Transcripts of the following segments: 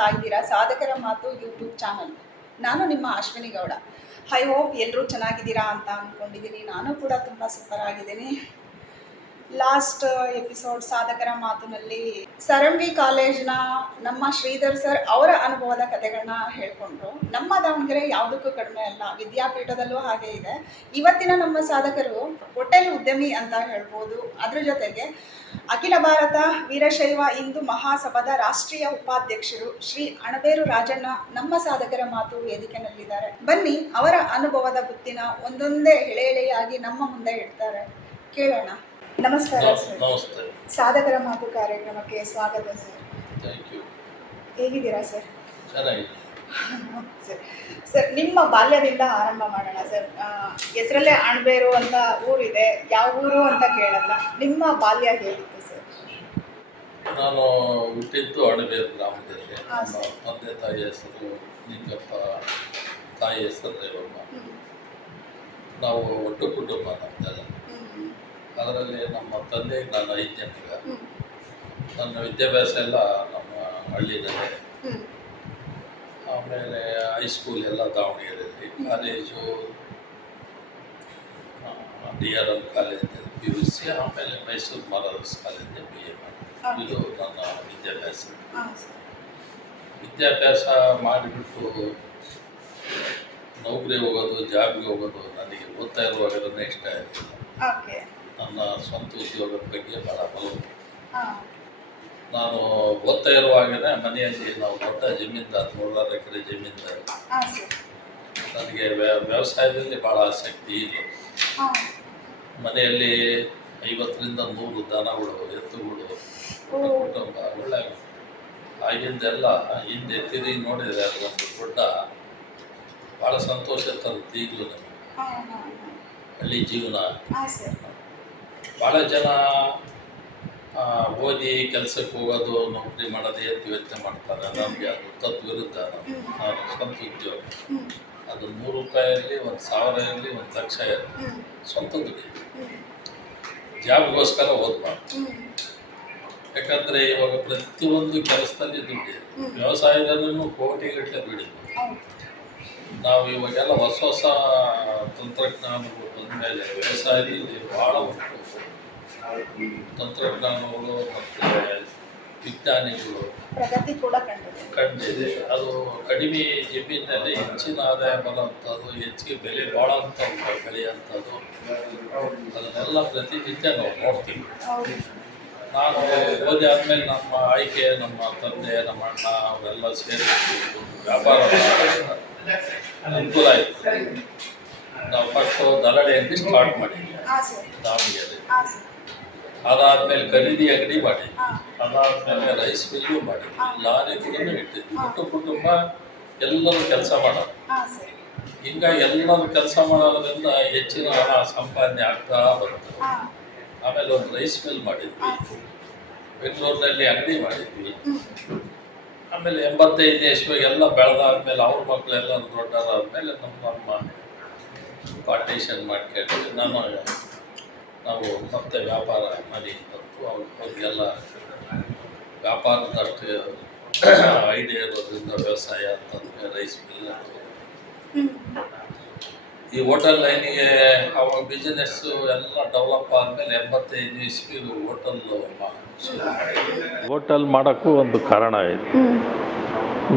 ನೋಡ್ತಾ ಇದ್ದೀರಾ ಸಾಧಕರ ಮಾತು ಯೂಟ್ಯೂಬ್ ಚಾನಲ್. ನಾನು ನಿಮ್ಮ ಅಶ್ವಿನಿ ಗೌಡ. ಐ ಹೋಪ್ ಎಲ್ಲರೂ ಚೆನ್ನಾಗಿದ್ದೀರಾ ಅಂತ ಅಂದ್ಕೊಂಡಿದ್ದೀನಿ. ನಾನು ಕೂಡ ತುಂಬ ಸೂಪರ್ ಆಗಿದ್ದೀನಿ. ಲಾಸ್ಟ್ ಎಪಿಸೋಡ್ ಸಾಧಕರ ಮಾತಿನಲ್ಲಿ ಸರಂಗಿ ಕಾಲೇಜ್ನ ನಮ್ಮ ಶ್ರೀಧರ್ ಸರ್ ಅವರ ಅನುಭವದ ಕಥೆಗಳನ್ನ ಹೇಳ್ಕೊಂಡ್ರು. ನಮ್ಮ ದಾವಣಗೆರೆ ಯಾವುದಕ್ಕೂ ಕಡಿಮೆ ಅಲ್ಲ, ವಿದ್ಯಾಪೀಠದಲ್ಲೂ ಹಾಗೆ ಇದೆ. ಇವತ್ತಿನ ನಮ್ಮ ಸಾಧಕರು ಹೋಟೆಲ್ ಉದ್ಯಮಿ ಅಂತ ಹೇಳ್ಬೋದು. ಅದ್ರ ಜೊತೆಗೆ ಅಖಿಲ ಭಾರತ ವೀರಶೈವ ಹಿಂದೂ ಮಹಾಸಭಾದ ರಾಷ್ಟ್ರೀಯ ಉಪಾಧ್ಯಕ್ಷರು ಶ್ರೀ ಅಣಬೇರು ರಾಜಣ್ಣ ನಮ್ಮ ಸಾಧಕರ ಮಾತು ವೇದಿಕೆಯಲ್ಲಿದ್ದಾರೆ. ಬನ್ನಿ ಅವರ ಅನುಭವದ ಬುತ್ತಿನ ಒಂದೊಂದೇ ಎಳೆಯಾಗಿ ನಮ್ಮ ಮುಂದೆ ಇಡ್ತಾರೆ, ಕೇಳೋಣ. ನಮಸ್ಕಾರ ಸರ್. ನಮಸ್ತೆ. ಸಾಧಕರ ಮಾತು ಕಾರ್ಯಕ್ರಮಕ್ಕೆ ಸ್ವಾಗತ ಸರ್. Thank you. ಹೇಗಿದ್ದೀರಾ ಸರ್? ಚೆನ್ನಾಗಿದೆ ಸರ್, ನಿಮ್ಮ ಬಾಲ್ಯದಿಂದ ಆರಂಭ ಮಾಡೋಣ ಸರ್. ಹೆಸರಲ್ಲೇ ಅಣಬೇರು ಅಂತ ಊರಿದೆ, ಯಾವ ಊರು ಅಂತ ಕೇಳಲ್ಲ. ನಿಮ್ಮ ಬಾಲ್ಯ ಹೇಗಿತ್ತು ಸರ್? ನಾನು ಹುಟ್ಟಿದ್ದು ಅಣಬೇರು ಗ್ರಾಮದಲ್ಲಿ. ನಮ್ಮ ತಂದೆ ತಾಯಿ ಹೆಸರು ನಿಂಗಪ್ಪ, ತಾಯಿ ಹೆಸರು ರೇವಮ್ಮ. ನಾವು ಒಟ್ಟು ಕುಟುಂಬ ನಮ್ಮದೆಲ್ಲ. ಅದರಲ್ಲಿ ನಮ್ಮ ತಂದೆಗೆ ನಾನು 5ನೇ ಮಗ. ನನ್ನ ವಿದ್ಯಾಭ್ಯಾಸ ಎಲ್ಲ ನಮ್ಮ ಹಳ್ಳಿನಲ್ಲೇ. ಆಮೇಲೆ ಹೈಸ್ಕೂಲ್ ಎಲ್ಲ ದಾವಣಗೆರೆಯಲ್ಲಿ, ಕಾಲೇಜು DRM ಕಾಲೇಜಿನಲ್ಲಿ PUC, ಆಮೇಲೆ ಮೈಸೂರು ಮಾರಲ್ಸ್ ಕಾಲೇಜಿನಲ್ಲಿ BA ಮಾಡಿದೆ. ಇದು ನನ್ನ ವಿದ್ಯಾಭ್ಯಾಸ. ವಿದ್ಯಾಭ್ಯಾಸ ಮಾಡಿಬಿಟ್ಟು ನೌಕರಿ ಹೋಗೋದು, ಜಾಬ್ಗೆ ಹೋಗೋದು ನನಗೆ ಓದ್ತಾ ಇರುವಾಗಲೇ ಇಷ್ಟ ಇರಲಿಲ್ಲ. ನನ್ನ ಸ್ವಂತ ಉದ್ಯೋಗದ ಬಗ್ಗೆ ಭಾಳ ಒಲವು. ನಾನು ಓದ್ತಾ ಇರುವಾಗಲೇ ಮನೆಯಲ್ಲಿ ನಾವು ದೊಡ್ಡ ಜಮೀನ್ದಾರ್, 3 ಎಕರೆ ಜಮೀನ್ದಾರ್. ನನಗೆ ವ್ಯವಸಾಯದಲ್ಲಿ ಭಾಳ ಆಸಕ್ತಿ ಇಲ್ಲ. ಮನೆಯಲ್ಲಿ 50ರಿಂದ 100 ದನಗಳು, ಎತ್ತುಗಳು, ಕುಟುಂಬ ಒಳ್ಳೆ. ಆಗಿಂದೆಲ್ಲ ಹಿಂದೆ ತಿರುಗಿ ನೋಡಿದರೆ ಅದೊಂದು ದೊಡ್ಡ ಭಾಳ ಸಂತೋಷ ತರುತ್ತೆ ಈಗಲೂ ನಮಗೆ. ಹಳ್ಳಿ ಜೀವನ. ಭಾಳ ಜನ ಓದಿ ಕೆಲಸಕ್ಕೆ ಹೋಗೋದು, ನೌಕರಿ ಮಾಡೋದು, ಯೋಚನೆ ಮಾಡ್ತಾರೆ. ನಮಗೆ ಅದು ತದ್ವಿರುದ್ಧ. ನಾನು ಸ್ವಂತ ಉದ್ಯೋಗ, ಅದು 100 ರೂಪಾಯಲ್ಲಿ 1,000 ಇರಲಿ, 1 ಲಕ್ಷ ಇರಲಿ, ಸ್ವಂತ ದುಡ್ಡು. ಜಾಬ್ಗೋಸ್ಕರ ಓದ್ಬಾರ್ದು. ಯಾಕಂದರೆ ಇವಾಗ ಪ್ರತಿಯೊಂದು ಕೆಲಸದಲ್ಲಿ ದುಡ್ಡಿದೆ. ವ್ಯವಸಾಯದಲ್ಲೂ ಕೋಟಿಗಟ್ಟಲೆ ದುಡ್ಡಿದೆ. ನಾವು ಇವಾಗೆಲ್ಲ ಹೊಸ ತಂತ್ರಜ್ಞಾನಗಳು ಬಂದ ಮೇಲೆ ವ್ಯವಸಾಯದಲ್ಲಿ ಭಾಳ ಉಂಟು. ತಂತ್ರಜ್ಞಾನಗಳು ಮತ್ತು ವಿಜ್ಞಾನಿಗಳು ಪ್ರಗತಿ ಕೂಡ ಕಂಡಿದೆ. ಅದು ಕಡಿಮೆ ಜಮೀನಿನಲ್ಲಿ ಹೆಚ್ಚಿನ ಆದಾಯ ಬರೋವಂಥದ್ದು, ಹೆಚ್ಚಿಗೆ ಬೆಲೆ ಬಾಳೋಂಥ ಬೆಳೆಯುವಂಥದ್ದು, ಅದನ್ನೆಲ್ಲ ಪ್ರತಿನಿತ್ಯ ನಾವು ನೋಡ್ತೀವಿ. ನಾನು ಓದಿ ಆದಮೇಲೆ ನಮ್ಮ ಆಯ್ಕೆ, ನಮ್ಮ ತಂದೆ, ನಮ್ಮ ಅಣ್ಣ ಅವರೆಲ್ಲ ಸೇರಿ ವ್ಯಾಪಾರ ಅನುಕೂಲ ಆಯಿತು. ನಾವು ಫಸ್ಟು ದಲಾಳಿಯಲ್ಲಿ ಸ್ಟಾರ್ಟ್ ಮಾಡಿದ್ವಿ ದಾವಣಗೆರೆ. ಅದಾದಮೇಲೆ ಖರೀದಿ ಅಂಗಡಿ ಮಾಡಿದ್ವಿ. ಅದಾದಮೇಲೆ ರೈಸ್ ಮಿಲ್ಲು ಮಾಡಿದ್ವಿ. ಲಾರಿಗಳನ್ನು ಇಟ್ಟಿದ್ವಿ. ಒಟ್ಟು ಕುಟುಂಬ ಎಲ್ಲರೂ ಕೆಲಸ ಮಾಡೋದು. ಹಿಂಗಾಗಿ ಎಲ್ಲರೂ ಕೆಲಸ ಮಾಡೋದ್ರಿಂದ ಹೆಚ್ಚಿನ ಹಣ ಸಂಪಾದನೆ ಆಗ್ತಾ ಬಂತು. ಆಮೇಲೆ ಒಂದು ರೈಸ್ ಮಿಲ್ ಮಾಡಿದ್ವಿ. ಬೆಂಗಳೂರಿನಲ್ಲಿ ಅಂಗಡಿ ಮಾಡಿದ್ವಿ. ಆಮೇಲೆ 85ನೇ ಇಸ್ವಿಗೆ ಎಲ್ಲ ಬೆಳೆದಾದ್ಮೇಲೆ ಅವ್ರ ಮಕ್ಕಳೆಲ್ಲ ದೊಡ್ಡದಾದ್ಮೇಲೆ ನಮ್ಮ ಪಾರ್ಟೇಷನ್ ಮಾಡ್ಕೊಂಡ್ವಿ. ನಾವು ಮತ್ತೆ ವ್ಯಾಪಾರ ಮಾಡಿ ಬಂತು. ಅವ್ರಿಗೆಲ್ಲ ವ್ಯಾಪಾರದಷ್ಟು ಐಡಿಯಾ ಇರೋದ್ರಿಂದ ವ್ಯವಸಾಯ ಅಂತಂದರೆ ರೈಸ್ ಮಿಲ್. ಈ ಹೋಟೆಲ್ ಲೈನಿಗೆ ಅವಾಗ ಬಿಸ್ನೆಸ್ಸು ಎಲ್ಲ ಡೆವಲಪ್ ಆದಮೇಲೆ 85ನೇ ಇಸ್ವಿಗೆ ಹೋಟೆಲ್ ಮಾಡೋಕ್ಕೂ ಒಂದು ಕಾರಣ ಇದೆ.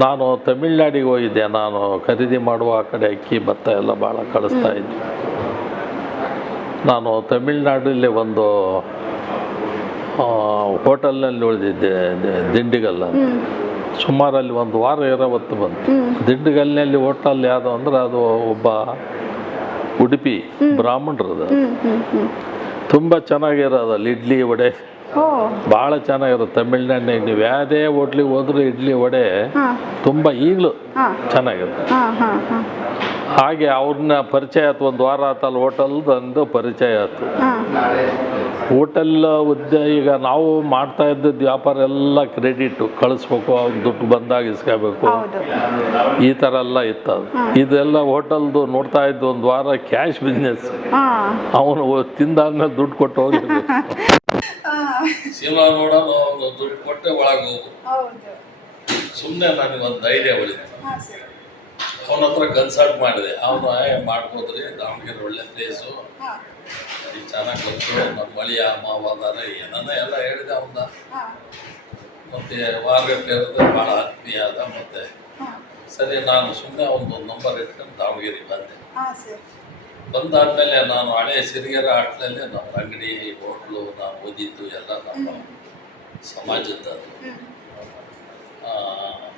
ನಾನು ತಮಿಳ್ನಾಡಿಗೆ ಹೋಗಿದ್ದೆ. ನಾನು ಖರೀದಿ ಮಾಡುವ ಆ ಕಡೆ ಅಕ್ಕಿ, ಭತ್ತ ಎಲ್ಲ ಭಾಳ ಕಳಿಸ್ತಾ ಇದ್ದೆ. ನಾನು ತಮಿಳ್ನಾಡಲ್ಲಿ ಒಂದು ಹೋಟೆಲ್ನಲ್ಲಿ ಉಳಿದಿದ್ದೆ, ದಿಂಡಿಗಲ್ಲ. ಸುಮಾರಲ್ಲಿ 1 ವಾರ ಇರೋವತ್ತು ಬಂತು. ದಿಂಡಿಗಲ್ನಲ್ಲಿ ಹೋಟೆಲ್ ಯಾವುದು ಅಂದ್ರೆ ಅದು ಒಬ್ಬ ಉಡುಪಿ ಬ್ರಾಹ್ಮಣರದು. ತುಂಬ ಚೆನ್ನಾಗಿರೋದು ಅಲ್ಲಿ ಇಡ್ಲಿ ವಡೆ ಭಾಳ ಚೆನ್ನಾಗಿರುತ್ತೆ. ತಮಿಳ್ನಾಡಿನಾಗ ನೀವು ಯಾವುದೇ ಹೋಟ್ಲಿಗೆ ಹೋದ್ರೂ ಇಡ್ಲಿ ವಡೆ ತುಂಬ ಈಗಲೂ ಚೆನ್ನಾಗಿರುತ್ತೆ. ಹಾಗೆ ಅವ್ರನ್ನ ಪರಿಚಯ ಆಯ್ತು. 1 ವಾರ ಆತಲ್ಲಿ ಹೋಟೆಲ್ದಂದು ಪರಿಚಯ ಆಯ್ತು. ಹೋಟೆಲ್ ಈಗ ನಾವು ಮಾಡ್ತಾ ಇದ್ದದ್ದು ವ್ಯಾಪಾರ ಎಲ್ಲ ಕ್ರೆಡಿಟು ಕಳಿಸ್ಬೇಕು, ಅವ್ನು ದುಡ್ಡು ಬಂದಾಗ ಇಸ್ಕೋಬೇಕು, ಈ ಥರ ಎಲ್ಲ ಇತ್ತು. ಇದೆಲ್ಲ ಹೋಟೆಲ್ದು ನೋಡ್ತಾ ಇದ್ದು 1 ವಾರ ಕ್ಯಾಶ್ ಬಿಸ್ನೆಸ್. ಅವನು ತಿಂದಾದ್ಮೇಲೆ ದುಡ್ಡು ಕೊಟ್ಟು ಹೋಗಿರ್ಬೇಕು. ಸಿನಿಮಾ ನೋಡೋದು ದುಡ್ಡು ಕೊಟ್ಟೆ ಒಳಗೆ ಹೋಗು. ಸುಮ್ಮನೆ ನನಗೊಂದು ಧೈರ್ಯ ಉಳಿತು. ಹಾಂ ಸರ್. ಅವನ ಹತ್ರ ಕನ್ಸಲ್ಟ್ ಮಾಡಿದೆ. ಅವನು ಮಾಡ್ಬೋದ್ರಿ, ದಾವಣಗೆರೆ ಒಳ್ಳೆ ಪ್ಲೇಸು, ಹಾಂ ನನಗೆ ಚೆನ್ನಾಗಿ ಗೊತ್ತು, ನಮ್ಮ ಮಳಿಯ ಮಾವ ಅದಾರ, ಏನನ್ನ ಎಲ್ಲ ಹೇಳಿದೆ ಅವನ. ಹಾಂ ಮತ್ತು ವಾರಗಟ್ಟಲೆ ಇರೋದು ಭಾಳ ಆತ್ಮೀಯ ಅದ. ಮತ್ತು ಹಾಂ ಸರಿ ನಾನು ಸುಮ್ಮನೆ ಒಂದು ನಂಬರ್ ಇಟ್ಕೊಂಡು ದಾವಣಗೆರೆಗೆ ಬಂದೆ. ಹಾಂ ಸರ್. ಬಂದಾದಮೇಲೆ ನಾನು ಹಳೆ ಸಿರಿಗೆರೆ ಹಾಟ್ಲಲ್ಲೇ ನಮ್ಮ ಅಂಗಡಿ ಹೋಟ್ಲು ನಾನು ಓದಿದ್ದು ಎಲ್ಲ ನಮ್ಮ ಸಮಾಜದ್ದು ಅದು.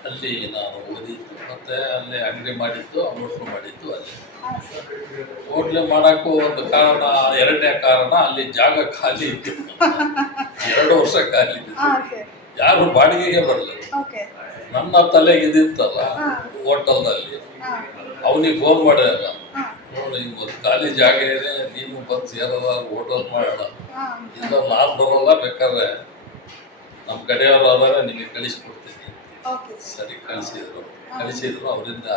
ಅಲ್ಲಿ ನಾನು ಓದಿದ್ದು ಮತ್ತು ಅಲ್ಲಿ ಅಂಗಡಿ ಮಾಡಿದ್ದು, ಹೋಟ್ಲು ಮಾಡಿದ್ದು ಅಲ್ಲಿ. ಹಾಂ ಸರ್. ಹೋಟ್ಲು ಮಾಡೋಕ್ಕೂ ಒಂದು ಕಾರಣ, ಎರಡನೇ ಕಾರಣ ಅಲ್ಲಿ ಜಾಗ ಖಾಲಿ ಇದ್ದಿತ್ತು. 2 ವರ್ಷ ಖಾಲಿ ಇದ್ದಿತ್ತು. ಹಾಂ ಸರ್. ಯಾರು ಬಾಡಿಗೆಗೆ ಬರಲಿಲ್ಲ. ಓಕೆ. ನನ್ನ ತಲೆಗೆ ಇದಿತ್ತಲ್ಲ ಹಾಂ ಹೋಟೆಲ್ನಲ್ಲಿ, ಹಾಂ ಅವನಿಗೆ ಫೋನ್ ಮಾಡಿದಾಗ, ಹಾಂ ನೋಡಿ ಹಿಂಗೆ ಒಂದು ಖಾಲಿ ಜಾಗ ಇದೆ, ನೀವು ಬಂದು ಸೇರೋದ ಹೋಟೆಲ್ ಮಾಡೋಣ. ಹಾಂ ಇಲ್ಲ ನಾನು ಬರೋಲ್ಲ, ಬೇಕಾದ್ರೆ ನಮ್ಮ ಕಡೆಯವರು ಆದಾಗ ನಿಮಗೆ ಕಳಿಸ್ಕೊಡ್ತೀನಿ. Okay sir. ಸರಿ ಕಳಿಸಿದ್ರು. ಅವರಿಂದ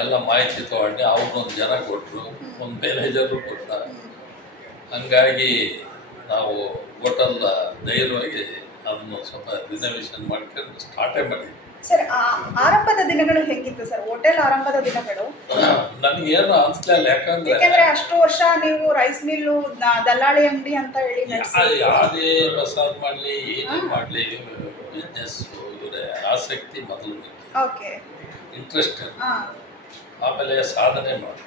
ಎಲ್ಲ ಮಾಹಿತಿ ತೊಗೊಂಡು ಅವ್ರನ್ನೊಂದು ಜನ ಕೊಟ್ಟರು, ಒಂದು ಮ್ಯಾನೇಜರು ಕೊಟ್ಟ. ಹಂಗಾಗಿ ನಾವು ಹೋಟೆಲ್ ಧೈರ್ಯವಾಗಿ ಅದನ್ನು ಸ್ವಲ್ಪ ರಿನೋವೇಷನ್ ಮಾಡ್ಕೊಂಡು ಸ್ಟಾರ್ಟೇ ಮಾಡಿದ್ವಿ. ಸರ್ ಆರಂಭದ ದಿನಗಳು ಹೇಗಿತ್ತು ಸರ್? ಹೋಟೆಲ್ ಆರಂಭದ ದಿನಗಳು ನನಗೇನು ಅನಿಸ್ಲಿಲ್ಲ. ಯಾಕೆಂದ್ರೆ ಅಷ್ಟು ವರ್ಷ ನೀವು ರೈಸ್ ಮಿಲ್ಲು, ದಲ್ಲಾಳಿ ಅಂಗಡಿ ಅಂತ ಹೇಳಿ ಯಾವುದೇ ಮಸಾಜ್ ಮಾಡಲಿ, ಏನೇ ಮಾಡಲಿ, ಬಿಸ್ನೆಸ್ಸು ಇವರೇ ಆಸಕ್ತಿ ಮೊದಲು, ಓಕೆ, ಇಂಟ್ರೆಸ್ಟ್, ಹಾಂ, ಆಮೇಲೆ ಸಾಧನೆ ಮಾಡಿ.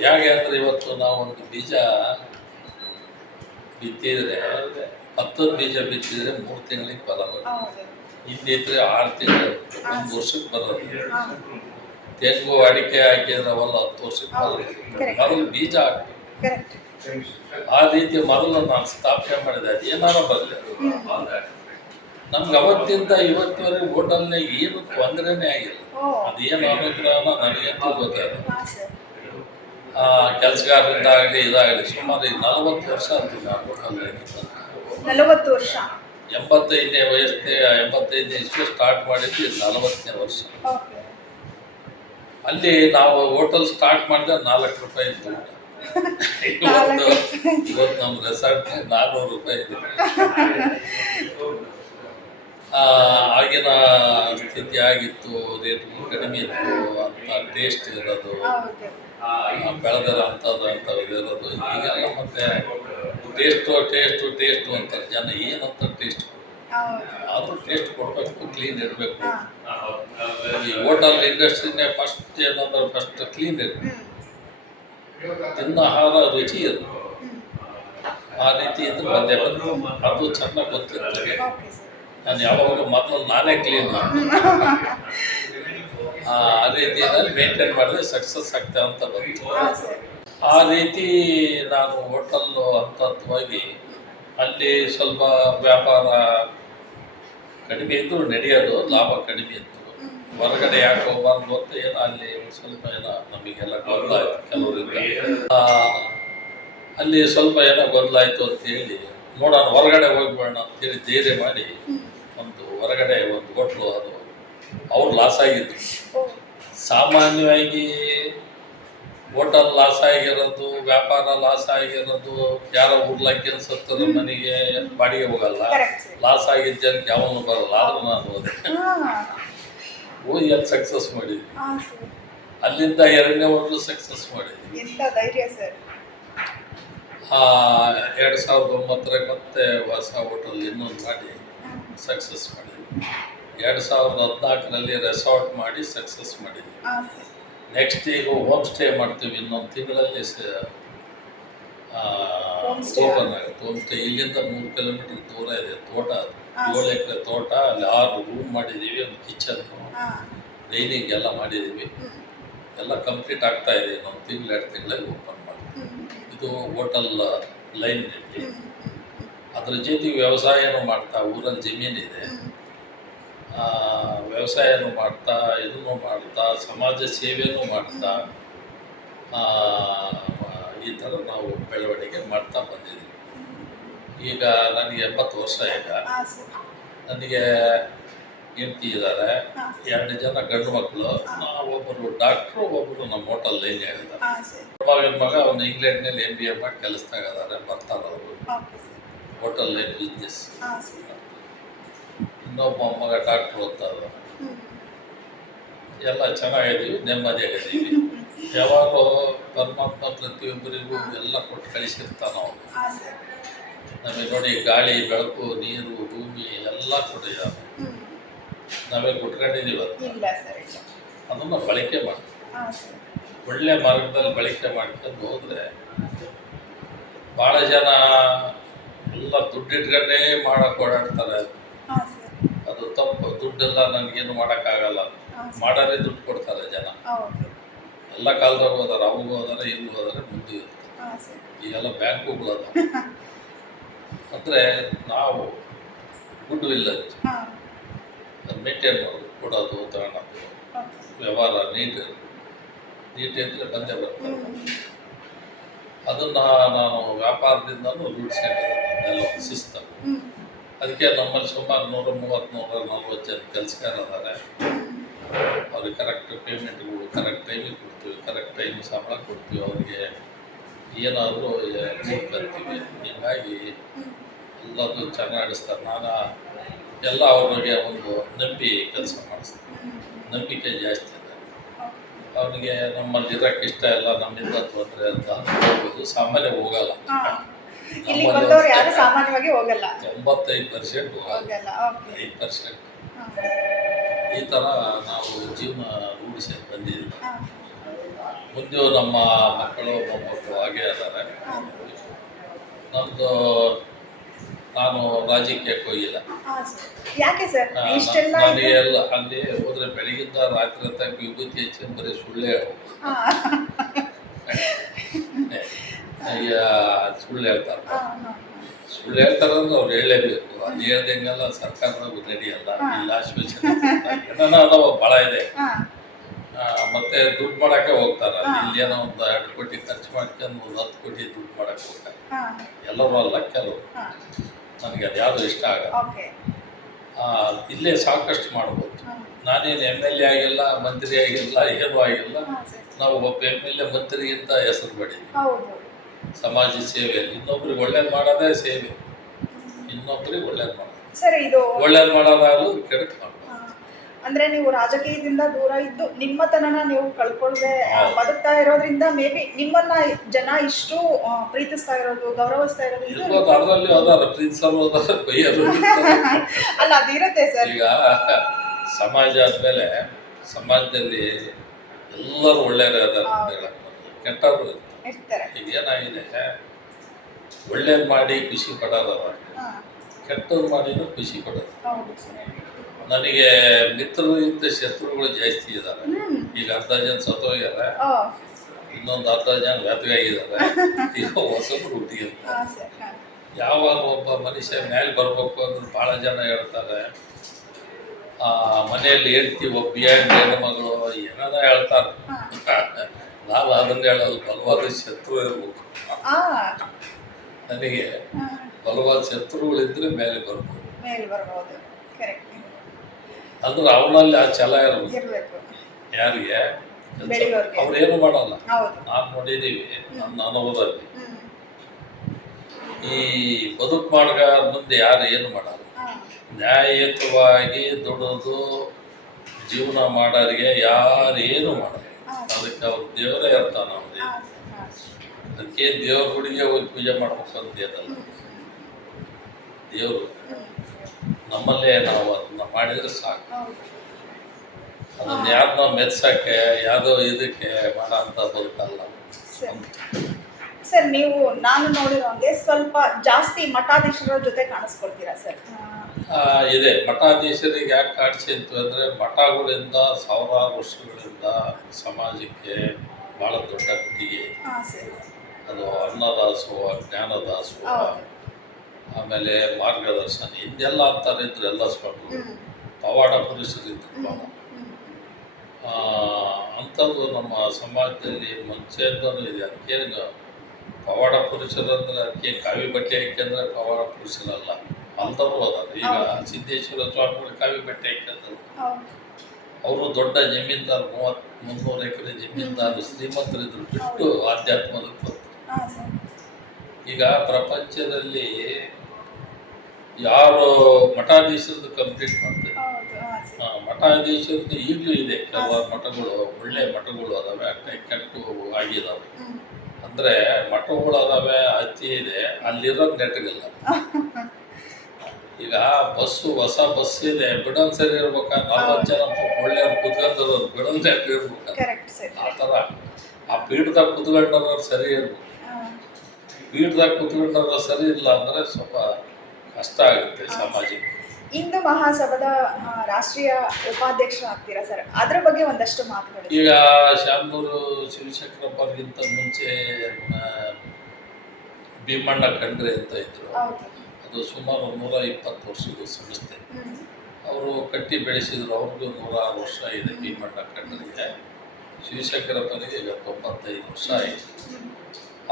ಹೇಗೆ ಅಂದರೆ ಇವತ್ತು ನಾವೊಂದು ಬೀಜ ಬಿತ್ತಿದರೆ, 10 ಬೀಜ ಬಿತ್ತಿದರೆ 3 ತಿಂಗಳಿಗೆ ಫಲ ಬರುತ್ತೆ. ಹೌದು, ಹಿಂದಿದ್ರೆ 6 ತಿಂಗಳು, 1 ವರ್ಷಕ್ಕೆ ಬರೋದು. ಹಾಂ, ತೆಂಗು ಅಡಿಕೆ ಹಾಕಿದ್ರೆ ಅವೆಲ್ಲ 10 ವರ್ಷಕ್ಕೆ ಬರೋದು. ಮೊದಲು ಬೀಜ ಹಾಕ್ಬೇಕು. ಕರೆಕ್ಟ್. ಆ ರೀತಿ ಮೊದಲು ನಾನು ಸ್ಥಾಪನೆ ಮಾಡಿದೆ. ಅದು ಏನಾರ ಬರಲಿ, ನಮ್ಗೆ ಅವತ್ತಿಂದ ಇವತ್ತಿನವರೆಗೆ ಹೋಟೆಲ್ನಾಗ ಏನು ತೊಂದರೆನೇ ಆಗಿಲ್ಲ. ಅದೇನು ಅನುಗ್ರಹನ ನನಗಂತೂ ಗೊತ್ತಾಯಿಲ್ಲ. ಹಾಂ ಸರ್. ಕೆಲಸಗಾರರಿಂದ ಆಗಲಿ ಇದಾಗಲಿ ಸುಮಾರು 40 ವರ್ಷ ಆಯ್ತು ನಾನು ಹೋಟೆಲ್ನಾಗ. 40 ವರ್ಷ. 85ನೇ ವಯಸ್ಸೇ, 85ನೇ ಇಸ್ವಿ ಸ್ಟಾರ್ಟ್ ಮಾಡಿದ್ದು, 40ನೇ ವರ್ಷ. ಓಕೆ. ಅಲ್ಲಿ ನಾವು ಹೋಟೆಲ್ ಸ್ಟಾರ್ಟ್ ಮಾಡಿದ್ರೆ 4 ರೂಪಾಯಿ ಇತ್ತು ಊಟ. ಇವತ್ತು ನಮ್ಮ ರೆಸಾರ್ಟ್ 400 ರೂಪಾಯಿ ಇದೆ. ಆಗಿನ ಸ್ಥಿತಿ ಆಗಿತ್ತು, ರೇಟ್ ಕಡಿಮೆ ಇತ್ತು ಅಂತ, ಟೇಸ್ಟ್ ಇರೋದು, ಬೆಳೆದರ ಅಂಥದ್ದು ಇರೋದು. ಈಗೆಲ್ಲ ಮತ್ತೆ ಟೇಸ್ಟು ಅಂತಾರೆ ಜನ. ಏನಂತ ಟೇಸ್ಟ್ ಆದರೂ ಟೇಸ್ಟ್ ಕೊಡಬೇಕು, ಕ್ಲೀನ್ ಇರಬೇಕು. ಈ ಹೋಟೆಲ್ ಇಂಡಸ್ಟ್ರಿನೇ ಫಸ್ಟ್ ಏನಂದ್ರೆ ಫಸ್ಟ್ ಕ್ಲೀನ್ ಇರಬೇಕು, ತಿನ್ನ ಆಹಾರ ರುಚಿ ಇರಬೇಕು. ಆ ರೀತಿ ಇದ್ರೆ ಬಂದೇ ಬಂದು ಅದು ಚೆನ್ನಾಗಿ ಗೊತ್ತಿರ್ತದೆ. ನಾನು ಯಾವಾಗ ಮೊದಲು ನಾನೇ ಕ್ಲೀನ್ ಆ ರೀತಿಯಲ್ಲಿ ಮೇಂಟೈನ್ ಮಾಡಿದ್ರೆ ಸಕ್ಸಸ್ ಆಗ್ತಾ ಅಂತ ಬಂತು. ಆ ರೀತಿ ನಾನು ಹೋಟೆಲ್ಲು ಹಂತವಾಗಿ ಅಲ್ಲಿ ಸ್ವಲ್ಪ ವ್ಯಾಪಾರ ಕಡಿಮೆ ಇದ್ದು ನಡೆಯೋದು, ಲಾಭ ಕಡಿಮೆ ಇತ್ತು. ಹೊರಗಡೆ ಯಾಕೆ ಹೋಗ್ಬಾರ್ದು ಅಂತ ಏನೋ ಅಲ್ಲಿ ಸ್ವಲ್ಪ ಏನೋ ನಮಗೆಲ್ಲ ಗೊಂದಲ ಆಯಿತು ಕೆಲವರಿಂದ. ಅಲ್ಲಿ ಸ್ವಲ್ಪ ಏನೋ ಗೊಂದಲ ಆಯಿತು ಅಂತೇಳಿ ನೋಡೋಣ ಹೊರಗಡೆ ಹೋಗ್ಬೇಡ ಅಂತೇಳಿ ಧೈರ್ಯ ಮಾಡಿ ಒಂದು ಹೊರಗಡೆ ಒಂದು ಹೋಟ್ಲು, ಅದು ಅವ್ರು ಲಾಸ್ ಆಗಿದ್ರು. ಸಾಮಾನ್ಯವಾಗಿ ಹೋಟೆಲ್ ಲಾಸ್ ಆಗಿರೋದು, ವ್ಯಾಪಾರ ಲಾಸ್ ಆಗಿರೋದು, ಯಾರೋ ಉರ್ಲಕ್ಕೆ ಸತ್ತರ ಮನೆಗೆ ಬಾಡಿಗೆ ಹೋಗಲ್ಲ. ಲಾಸ್ ಆಗಿದ್ದ ಜನಕ್ಕೆ ಯಾವನು ಬರಲ್ಲ. ಆದರೂ ನಾನು ಹೋಗಿ ಅಲ್ಲಿ ಸಕ್ಸಸ್ ಮಾಡಿದ್ವಿ. ಅಲ್ಲಿಂದ 2ನೇ ಹೋಟ್ಲು ಸಕ್ಸಸ್ ಮಾಡಿದ್ವಿ. 2009ರಲ್ಲಿ ಮತ್ತೆ ಹೊಸ ಹೋಟೆಲ್ ಇನ್ನೊಂದು ಮಾಡಿ ಸಕ್ಸಸ್ ಮಾಡಿದ್ವಿ. 2014ರಲ್ಲಿ ರೆಸಾರ್ಟ್ ಮಾಡಿ ಸಕ್ಸಸ್ ಮಾಡಿದ್ವಿ. ನೆಕ್ಸ್ಟ್ ಈಗ ಹೋಮ್ ಸ್ಟೇ ಮಾಡ್ತೀವಿ. ಇನ್ನೊಂದು ತಿಂಗಳಲ್ಲಿ ಓಪನ್ ಆಗುತ್ತೆ ಹೋಮ್ ಸ್ಟೇ. ಇಲ್ಲಿಂದ 3 ಕಿಲೋಮೀಟರ್ ದೂರ ಇದೆ. ತೋಟ, ಅದು 7 ಎಕರೆ ತೋಟ. ಅಲ್ಲಿ 6 ರೂಮ್ ಮಾಡಿದ್ದೀವಿ, ಒಂದು ಕಿಚನ್ನು, ಡೈನಿಂಗ್ ಎಲ್ಲ ಮಾಡಿದ್ದೀವಿ. ಎಲ್ಲ ಕಂಪ್ಲೀಟ್ ಆಗ್ತಾ ಇದೆ. ಇನ್ನೊಂದು ತಿಂಗಳು 2 ತಿಂಗಳಲ್ಲಿ ಓಪನ್ ಮಾಡ್ತೀವಿ. ಇದು ಹೋಟೆಲ್ ಲೈನ್ನಲ್ಲಿ. ಅದ್ರ ಜೊತೆಗೆ ವ್ಯವಸಾಯನೂ ಮಾಡ್ತಾ, ಊರಲ್ಲಿ ಜಮೀನಿದೆ, ವ್ಯವಸಾಯನೂ ಮಾಡ್ತಾ, ಇದನ್ನು ಮಾಡ್ತಾ, ಸಮಾಜ ಸೇವೆನೂ ಮಾಡ್ತಾ, ಈ ಥರ ನಾವು ಬೆಳವಣಿಗೆ ಮಾಡ್ತಾ ಬಂದಿದ್ದೀವಿ. ಈಗ ನನಗೆ 80 ವರ್ಷ. ಈಗ ನನಗೆ ಹೆಂಡತಿ ಇದ್ದಾರೆ, 2 ಜನ ಗಂಡು ಮಕ್ಕಳು. ಒಬ್ಬರು ಡಾಕ್ಟ್ರು, ಒಬ್ಬರು ನಮ್ಮ ಹೋಟೆಲ್ ಲೈನ್ ಹೇಳಿದ್ದಾರೆ. ಮಗನ ಮಗ ಅವನು ಇಂಗ್ಲೆಂಡ್ನಲ್ಲಿ MBA ಮಾಡಿ ಕೆಲಸದಾಗಿದ್ದಾರೆ. ಬರ್ತಾರೆ ಅವರು ಹೋಟೆಲ್ ಲೈನ್ ಬಿಸ್ನೆಸ್. ಇನ್ನೊಬ್ಬ ಮೊಮ್ಮಗ ಡಾಕ್ಟ್ರು ಓದ್ತಾರೆ. ಎಲ್ಲ ಚೆನ್ನಾಗಿದ್ದೀವಿ, ನೆಮ್ಮದಿಯಾಗಿದ್ದೀವಿ. ಯಾವಾಗಲೂ ಪರಮಾತ್ಮ ಪ್ರತಿಯೊಬ್ಬರಿಗೂ ಎಲ್ಲ ಕೊಟ್ಟು ಕಳಿಸಿರ್ತಾನೆ ನಾವು. ಹಾಂ ಸರ್. ನಮಗೆ ನೋಡಿ ಗಾಳಿ, ಬೆಳಕು, ನೀರು, ಭೂಮಿ ಎಲ್ಲ ಕೊಟ್ಟಿದ್ದಾನೆ. ನಾವೇ ಕೊಟ್ಕೊಂಡಿದ್ದೀವಿ ಅದು. ಇಲ್ಲ ಸರ್, ಇಲ್ಲ. ಅದನ್ನು ಬಳಕೆ ಮಾಡಿ ಹಾಂ ಸರ್. ಒಳ್ಳೆ ಮಾರ್ಗದಲ್ಲಿ ಬಳಕೆ ಮಾಡ್ಕೊಂಡು ಹೋದರೆ ಭಾಳ ಜನ ಎಲ್ಲ ದುಡ್ಡು ಇಟ್ಕೊಂಡೇ ಮಾಡೋಕ್ಕೆ ಓಡಾಡ್ತಾರೆ. ಹಾಂ ಸರ್. ಅದು ತಪ್ಪು. ದುಡ್ಡೆಲ್ಲ ನನಗೇನು ಮಾಡೋಕ್ಕಾಗಲ್ಲ. ಹಾಂ ಸರ್. ಮಾಡೋರೇ ದುಡ್ಡು ಕೊಡ್ತಾರೆ ಜನ. ಹೌದು. ಎಲ್ಲ ಕಾಲದಾಗ ಹೋದಾರೆ, ಅವಾಗ ಹೋದರೆ ಇಲ್ಲಿ ಹೋದರೆ ಮುಂದೆ ಇರುತ್ತೆ. ಹಾಂ ಸರ್. ಈಗೆಲ್ಲ ಬ್ಯಾಂಕುಗಳು ಅದ. ಅಂದರೆ ನಾವು ಗುಡ್ ವಿಲ್ಲಜ್ ಹಾಂ. ಅದು ಮೇಂಟೈನ್ ಮಾಡೋದು, ಕೊಡೋದು, ತಗೊಳೋದು, ಓಕೆ. ವ್ಯವಹಾರ ನೀಟ್ ಇದ್ದರೆ ಬಂದೇ ಬರ್ತದೆ. ಅದನ್ನು ನಾನು ವ್ಯಾಪಾರದಿಂದನೂ ರೂಢಿಸ್ಕೊಂಡಿದ್ದೇನೆ, ಅದನ್ನೆಲ್ಲ ಒಂದು ಶಿಸ್ತು. ಅದಕ್ಕೆ ನಮ್ಮಲ್ಲಿ ಸುಮಾರು 130-140 ಜನ ಕೆಲಸಗಾರರಿದ್ದಾರೆ. ಅವ್ರಿಗೆ ಕರೆಕ್ಟ್ ಪೇಮೆಂಟ್ಗಳು ಕರೆಕ್ಟ್ ಟೈಮಿಗೆ ಕೊಡ್ತೀವಿ, ಕರೆಕ್ಟ್ ಟೈಮಿಗೆ ಸಂಬಳ ಕೊಡ್ತೀವಿ. ಅವರಿಗೆ ಏನಾದರೂ ಕೊಡ್ತೀವಿ. ಹೀಗಾಗಿ ಎಲ್ಲದು ಚೆನ್ನಾಗಿ ನಡೆಸ್ತಾರೆ. ನಾನು ಎಲ್ಲ ಅವ್ರಿಗೆ ಒಂದು ನಂಬಿ ಕೆಲಸ ಮಾಡಿಸ್ತೀನಿ. ನಂಬಿಕೆ ಜಾಸ್ತಿ ಇದೆ. ಅವನಿಗೆ ನಮ್ಮಲ್ಲಿ ಇರೋಕ್ಕೆ ಇಷ್ಟ ಇಲ್ಲ, ನಮ್ಮಿಂದ ತೊಂದರೆ ಅಂತ ಹೋಗ್ಬೋದು. ಸಾಮಾನ್ಯ ಹೋಗಲ್ಲ. ಇಲ್ಲಿ ಬಂದವರು ಯಾರು ಸಾಮಾನ್ಯವಾಗಿ ಹೋಗಲ್ಲ. 95% ಹೋಗಲ್ಲ. 5%. ಈ ಥರ ನಾವು ಜೀವನ ರೂಢಿಸಿ ಬಂದಿದ್ದೀವಿ. ಮುಂದೆ ನಮ್ಮ ಮಕ್ಕಳು ಮೊಮ್ಮಕ್ಕಳು ಹಾಗೇ ಅದಾರೆ. ನಮ್ಮದು ನಾನು ರಾಜಕೀಯಕ್ಕೆ ಹೋಗಿಲ್ಲ. ಯಾಕೆ ಸರ್ ಇಷ್ಟೆಲ್ಲ? ನನಗೆ ಎಲ್ಲ ಅಲ್ಲಿ ಹೋದರೆ ಬೆಳಗಿಂದ ರಾತ್ರಿ ತನಕ ವಿಭೂತಿ ಹೆಚ್ಚಿನ ಬರೀ ಸುಳ್ಳು ಹೇಳೋದು. ಸುಳ್ಳು ಹೇಳ್ತಾರೆ. ಸುಳ್ಳು ಹೇಳ್ತಾರೆ ಅಂದ್ರೆ ಅವ್ರು ಹೇಳಲೇಬೇಕು. ಅದು ಹೇಳ್ದಂಗೆಲ್ಲ ಸರ್ಕಾರದಾಗ ನಡೆಯಲ್ಲ. ಇಲ್ಲಿ ಆಶ್ವಾಸನೆ ಏನೋ ಅದಾವ ಭಾಳ ಇದೆ. ಮತ್ತೆ ದುಡ್ಡು ಮಾಡೋಕ್ಕೆ ಹೋಗ್ತಾರೆ. ಇಲ್ಲಿ ಏನೋ ಒಂದು 2 ಕೋಟಿ ಖರ್ಚು ಮಾಡ್ಕೊಂಡು 10 ಕೋಟಿ ದುಡ್ಡು ಮಾಡೋಕ್ಕೆ ಹೋಗ್ತಾರೆ. ಎಲ್ಲರೂ ಅಲ್ಲ, ಕೆಲವು. ನನಗೆ ಅದು ಯಾವುದೂ ಇಷ್ಟ ಆಗಲ್ಲ. ಇಲ್ಲೇ ಸಾಕಷ್ಟು ಮಾಡ್ಬೋದು. ನಾನೇನು MLA ಆಗಿಲ್ಲ, ಮಂತ್ರಿ ಆಗಿಲ್ಲ, ಏನೂ ಆಗಿಲ್ಲ. ನಾವು ಒಬ್ಬ MLA ಮಂತ್ರಿಗಿಂತ ಹೆಸರು ಪಡೀವಿ ಸಮಾಜ ಸೇವೆಯಲ್ಲಿ. ಇನ್ನೊಬ್ರಿಗೆ ಒಳ್ಳೇದು ಮಾಡೋದೇ ಸೇವೆ. ಇನ್ನೊಬ್ರಿಗೆ ಒಳ್ಳೇದು ಮಾಡೋದು ಸರ್. ಇದು ಒಳ್ಳೇದು ಮಾಡೋದಾಗಲು ಕೆಡಕ್ಕೆ ಮಾಡೋದು. ಅಂದ್ರೆ ನೀವು ರಾಜಕೀಯದಿಂದ ದೂರ ಇದ್ದು ನಿಮ್ಮತನನ ನೀವು ಕಳ್ಕೊಳ್ಳದೆ ಬದುಕ್ತಾ ಇರೋದ್ರಿಂದ ಮೇ ಬಿ ನಿಮ್ಮನ್ನ ಜನ ಇಷ್ಟು ಪ್ರೀತಿಸ್ತಾ ಇರೋದು, ಗೌರವಿಸ್ತಾ ಇರೋದು ಇರ್ಬೋದು. ಅದರಲ್ಲಿ ಅದಾರ ಪ್ರೀತಿಸಲು ಅದಾರ, ಬೈಯರು ಅಲ್ಲ, ಅದಿರುತ್ತೆ ಸರ್. ಈಗ ಸಮಾಜ ಆದಮೇಲೆ ಸಮಾಜದಲ್ಲಿ ಎಲ್ಲರೂ ಒಳ್ಳೆಯವರು ಅದಾರ ಅಂತ ಹೇಳಕ್ ಬರಲ್ಲ, ಕೆಟ್ಟವರು ಇರ್ತಾರೆ. ಈಗ ಏನಾಗಿದೆ, ಒಳ್ಳೇದು ಮಾಡಿ ಖುಷಿ ಪಡೋದು ಅದ, ಕೆಟ್ಟದ್ದು ಮಾಡಿನೂ ಖುಷಿ ಪಡೋದು. ನನಗೆ ಮಿತ್ರರಿಗಿಂತ ಶತ್ರುಗಳು ಜಾಸ್ತಿ ಇದ್ದಾರೆ. ಈಗ 10 ಜನ ಸತ್ತೋಗ್ಯಾರ, ಇನ್ನೊಂದು 10 ಜನ ವ್ಯಾಪಿಯಾಗಿದ್ದಾರೆ. ಈಗ ಹೊಸಬ್ರು ಹುಟ್ಟಿಗಿರ್ತಾರೆ. ಯಾವಾಗ ಒಬ್ಬ ಮನುಷ್ಯ ಮೇಲೆ ಬರ್ಬೇಕು ಅಂದ್ರೆ ಭಾಳ ಜನ ಹೇಳ್ತಾರೆ, ಮನೆಯಲ್ಲಿ ಹೇಳ್ತೀವಿ ಒಬ್ಬ ಹೆಣ್ಮಗಳು ಏನಾರ ಹೇಳ್ತಾರೆ. ನಾನು ಅದನ್ನು ಹೇಳೋದು, ಬಲವಾದ ಶತ್ರು ಇರ್ಬೇಕು. ನನಗೆ ಬಲವಾದ ಶತ್ರುಗಳಿದ್ರೆ ಮೇಲೆ ಬರ್ಬೋದು. ಅಂದ್ರೆ ಅವನಲ್ಲಿ ಆ ಛಲ ಇರಬೇಕು. ಯಾರಿಗೆ ಅವ್ರು ಏನು ಮಾಡಲ್ಲ. ನಾನು ನೋಡಿದ್ದೀವಿ ನನ್ನ ಅನುಭವದಲ್ಲಿ. ಈ ಬದುಕು ಮಾಡ್ಗ ಮುಂದೆ ಯಾರು ಏನು ಮಾಡಲ್ಲ. ನ್ಯಾಯಯುತವಾಗಿ ದುಡಿದು ಜೀವನ ಮಾಡೋರಿಗೆ ಯಾರು ಏನು ಮಾಡಲ್ಲ. ಅದಕ್ಕೆ ಅವ್ರು ದೇವರೇ ಇರ್ತಾನೆ. ಅವ್ರೇ ಅದಕ್ಕೆ ದೇವ್ರ ಗುಡಿಗೆ ಹೋಗಿ ಪೂಜೆ ಮಾಡ್ಬೇಕು ಅಂತ ಏನಲ್ಲ. ದೇವರು ನಮ್ಮಲ್ಲೇ ನಾವು ಅದನ್ನು ಮಾಡಿದರೆ ಸಾಕು. ಅದನ್ನು ಯಾರನ್ನ ಮೆಚ್ಚಕ್ಕೆ ಯಾವುದೋ ಇದಕ್ಕೆ ಮಾಡೋ ಅಂತ ಬದುಕಲ್ಲ. ಸರ್, ನೀವು ನಾನು ನೋಡಿರೋ ಹಂಗೆ ಸ್ವಲ್ಪ ಜಾಸ್ತಿ ಮಠಾಧೀಶರ ಜೊತೆ ಕಾಣಿಸ್ಕೊಳ್ತೀರಾ ಸರ್? ಇದೆ. ಮಠಾಧೀಶರಿಗೆ ಯಾಕೆ ಕಾಣಿಸಿತ್ತು ಅಂದರೆ, ಮಠಗಳಿಂದ ಸಾವಿರಾರು ವರ್ಷಗಳಿಂದ ಸಮಾಜಕ್ಕೆ ಭಾಳ ದೊಡ್ಡ ಕೊಡುಗೆ. ಅದು ಅನ್ನದಾಸೋಹ, ಜ್ಞಾನದಾಸೋಹ, ಆಮೇಲೆ ಮಾರ್ಗದರ್ಶನ, ಹಿಂದೆಲ್ಲ ಅಂತಾರೆ ಇದ್ರು ಎಲ್ಲ ಸ್ವಾಮಿಗಳು. ಪವಾಡ ಪುರುಷರಿದ್ರು ಭಾಳ. ಅಂಥದ್ದು ನಮ್ಮ ಸಮಾಜದಲ್ಲಿ ಮುಂಚೆಯಿಂದನೂ ಇದೆ. ಅದಕ್ಕೇನು ಪವಾಡ ಪುರುಷರಂದ್ರೆ ಅದಕ್ಕೆ ಕಾವಿ ಬಟ್ಟೆ ಹಾಕ್ಯಂದ್ರೆ ಪವಾಡ ಪುರುಷರಲ್ಲ, ಅಂಥವ್ರು ಅದಾರೆ. ಈಗ ಸಿದ್ದೇಶ್ವರ ಸ್ವಾಮಿಗಳು ಕಾವಿ ಬಟ್ಟೆ ಹಾಕ್ಯಂದ್ರು. ಅವರು ದೊಡ್ಡ ಜಮೀನ್ದಾರ್, 300 ಎಕರೆ ಜಮೀನ್ದಾರು, ಶ್ರೀಮಂತರಿದ್ರು. ಬಿಟ್ಟು ಆಧ್ಯಾತ್ಮದಕ್ಕೆ ಬಂದರು. ಈಗ ಪ್ರಪಂಚದಲ್ಲಿ ಯಾರು ಮಠಾಧೀಶರದ್ದು ಕಂಪ್ಲೀಟ್ ಮಾಡ್ತಾರೆ. ಹೌದು ಹಾಂ ಸರ್. ಮಠಾಧೀಶರದ್ದು ಈಗಲೂ ಇದೆ, ಕೆಲವಾರು ಮಠಗಳು ಒಳ್ಳೆ ಮಠಗಳು ಅದಾವೆ, ಕೆಟ್ಟು ಆಗಿದಾವೆ. ಅಂದರೆ ಮಠಗಳು ಅದಾವೆ, ಹತ್ತಿ ಇದೆ, ಅಲ್ಲಿರೋದು ನೆಟ್ಟಗಿಲ್ಲ. ಈಗ ಹೊಸ ಬಸ್ ಇದೆ, ಬಿಡೋನ್ ಸರಿ ಇರ್ಬೇಕಾ, 40 ಜನ ಒಳ್ಳೆ ಕುತ್ಕೊಂಡ್ರು ಬಿಡೋನ್ ನೆಟ್ಟ ಇರ್ಬೇಕು. Correct sir. ಆ ಥರ ಆ ಪೀಠದಾಗ ಕುತ್ಕೊಂಡವ್ರು ಸರಿ ಇರ್ಬೇಕು. ಪೀಠದಾಗ ಕುತ್ಕೊಂಡವ್ರು ಸರಿ ಇಲ್ಲ ಅಂದರೆ ಸ್ವಲ್ಪ ಕಷ್ಟ ಆಗುತ್ತೆ ಸಮಾಜಕ್ಕೆ. ಹಿಂದೂ ಮಹಾಸಭಾದ ರಾಷ್ಟ್ರೀಯ ಉಪಾಧ್ಯಕ್ಷರಾಗ್ತೀರಾ ಸರ್, ಅದ್ರ ಬಗ್ಗೆ ಒಂದಷ್ಟು ಮಾತುಗಳು. ಈಗ ಶಾಮನೂರು ಶಿವಶಂಕರಪ್ಪರಿಗಿಂತ ಮುಂಚೆ ಭೀಮಣ್ಣ ಖಂಡ್ರೆ ಅಂತ ಇದ್ರು. ಹೌದು. ಅದು ಸುಮಾರು 120 ವರ್ಷದ ಸಂಸ್ಥೆ. ಅವರು ಕಟ್ಟಿ ಬೆಳೆಸಿದ್ರು. ಅವ್ರಿಗೂ 106 ವರ್ಷ ಇದೆ ಭೀಮಣ್ಣ ಖಂಡ್ರಿಗೆ. ಶಿವಶಂಕರಪ್ಪನಿಗೆ ಈಗ 95 ವರ್ಷ ಆಯಿತು.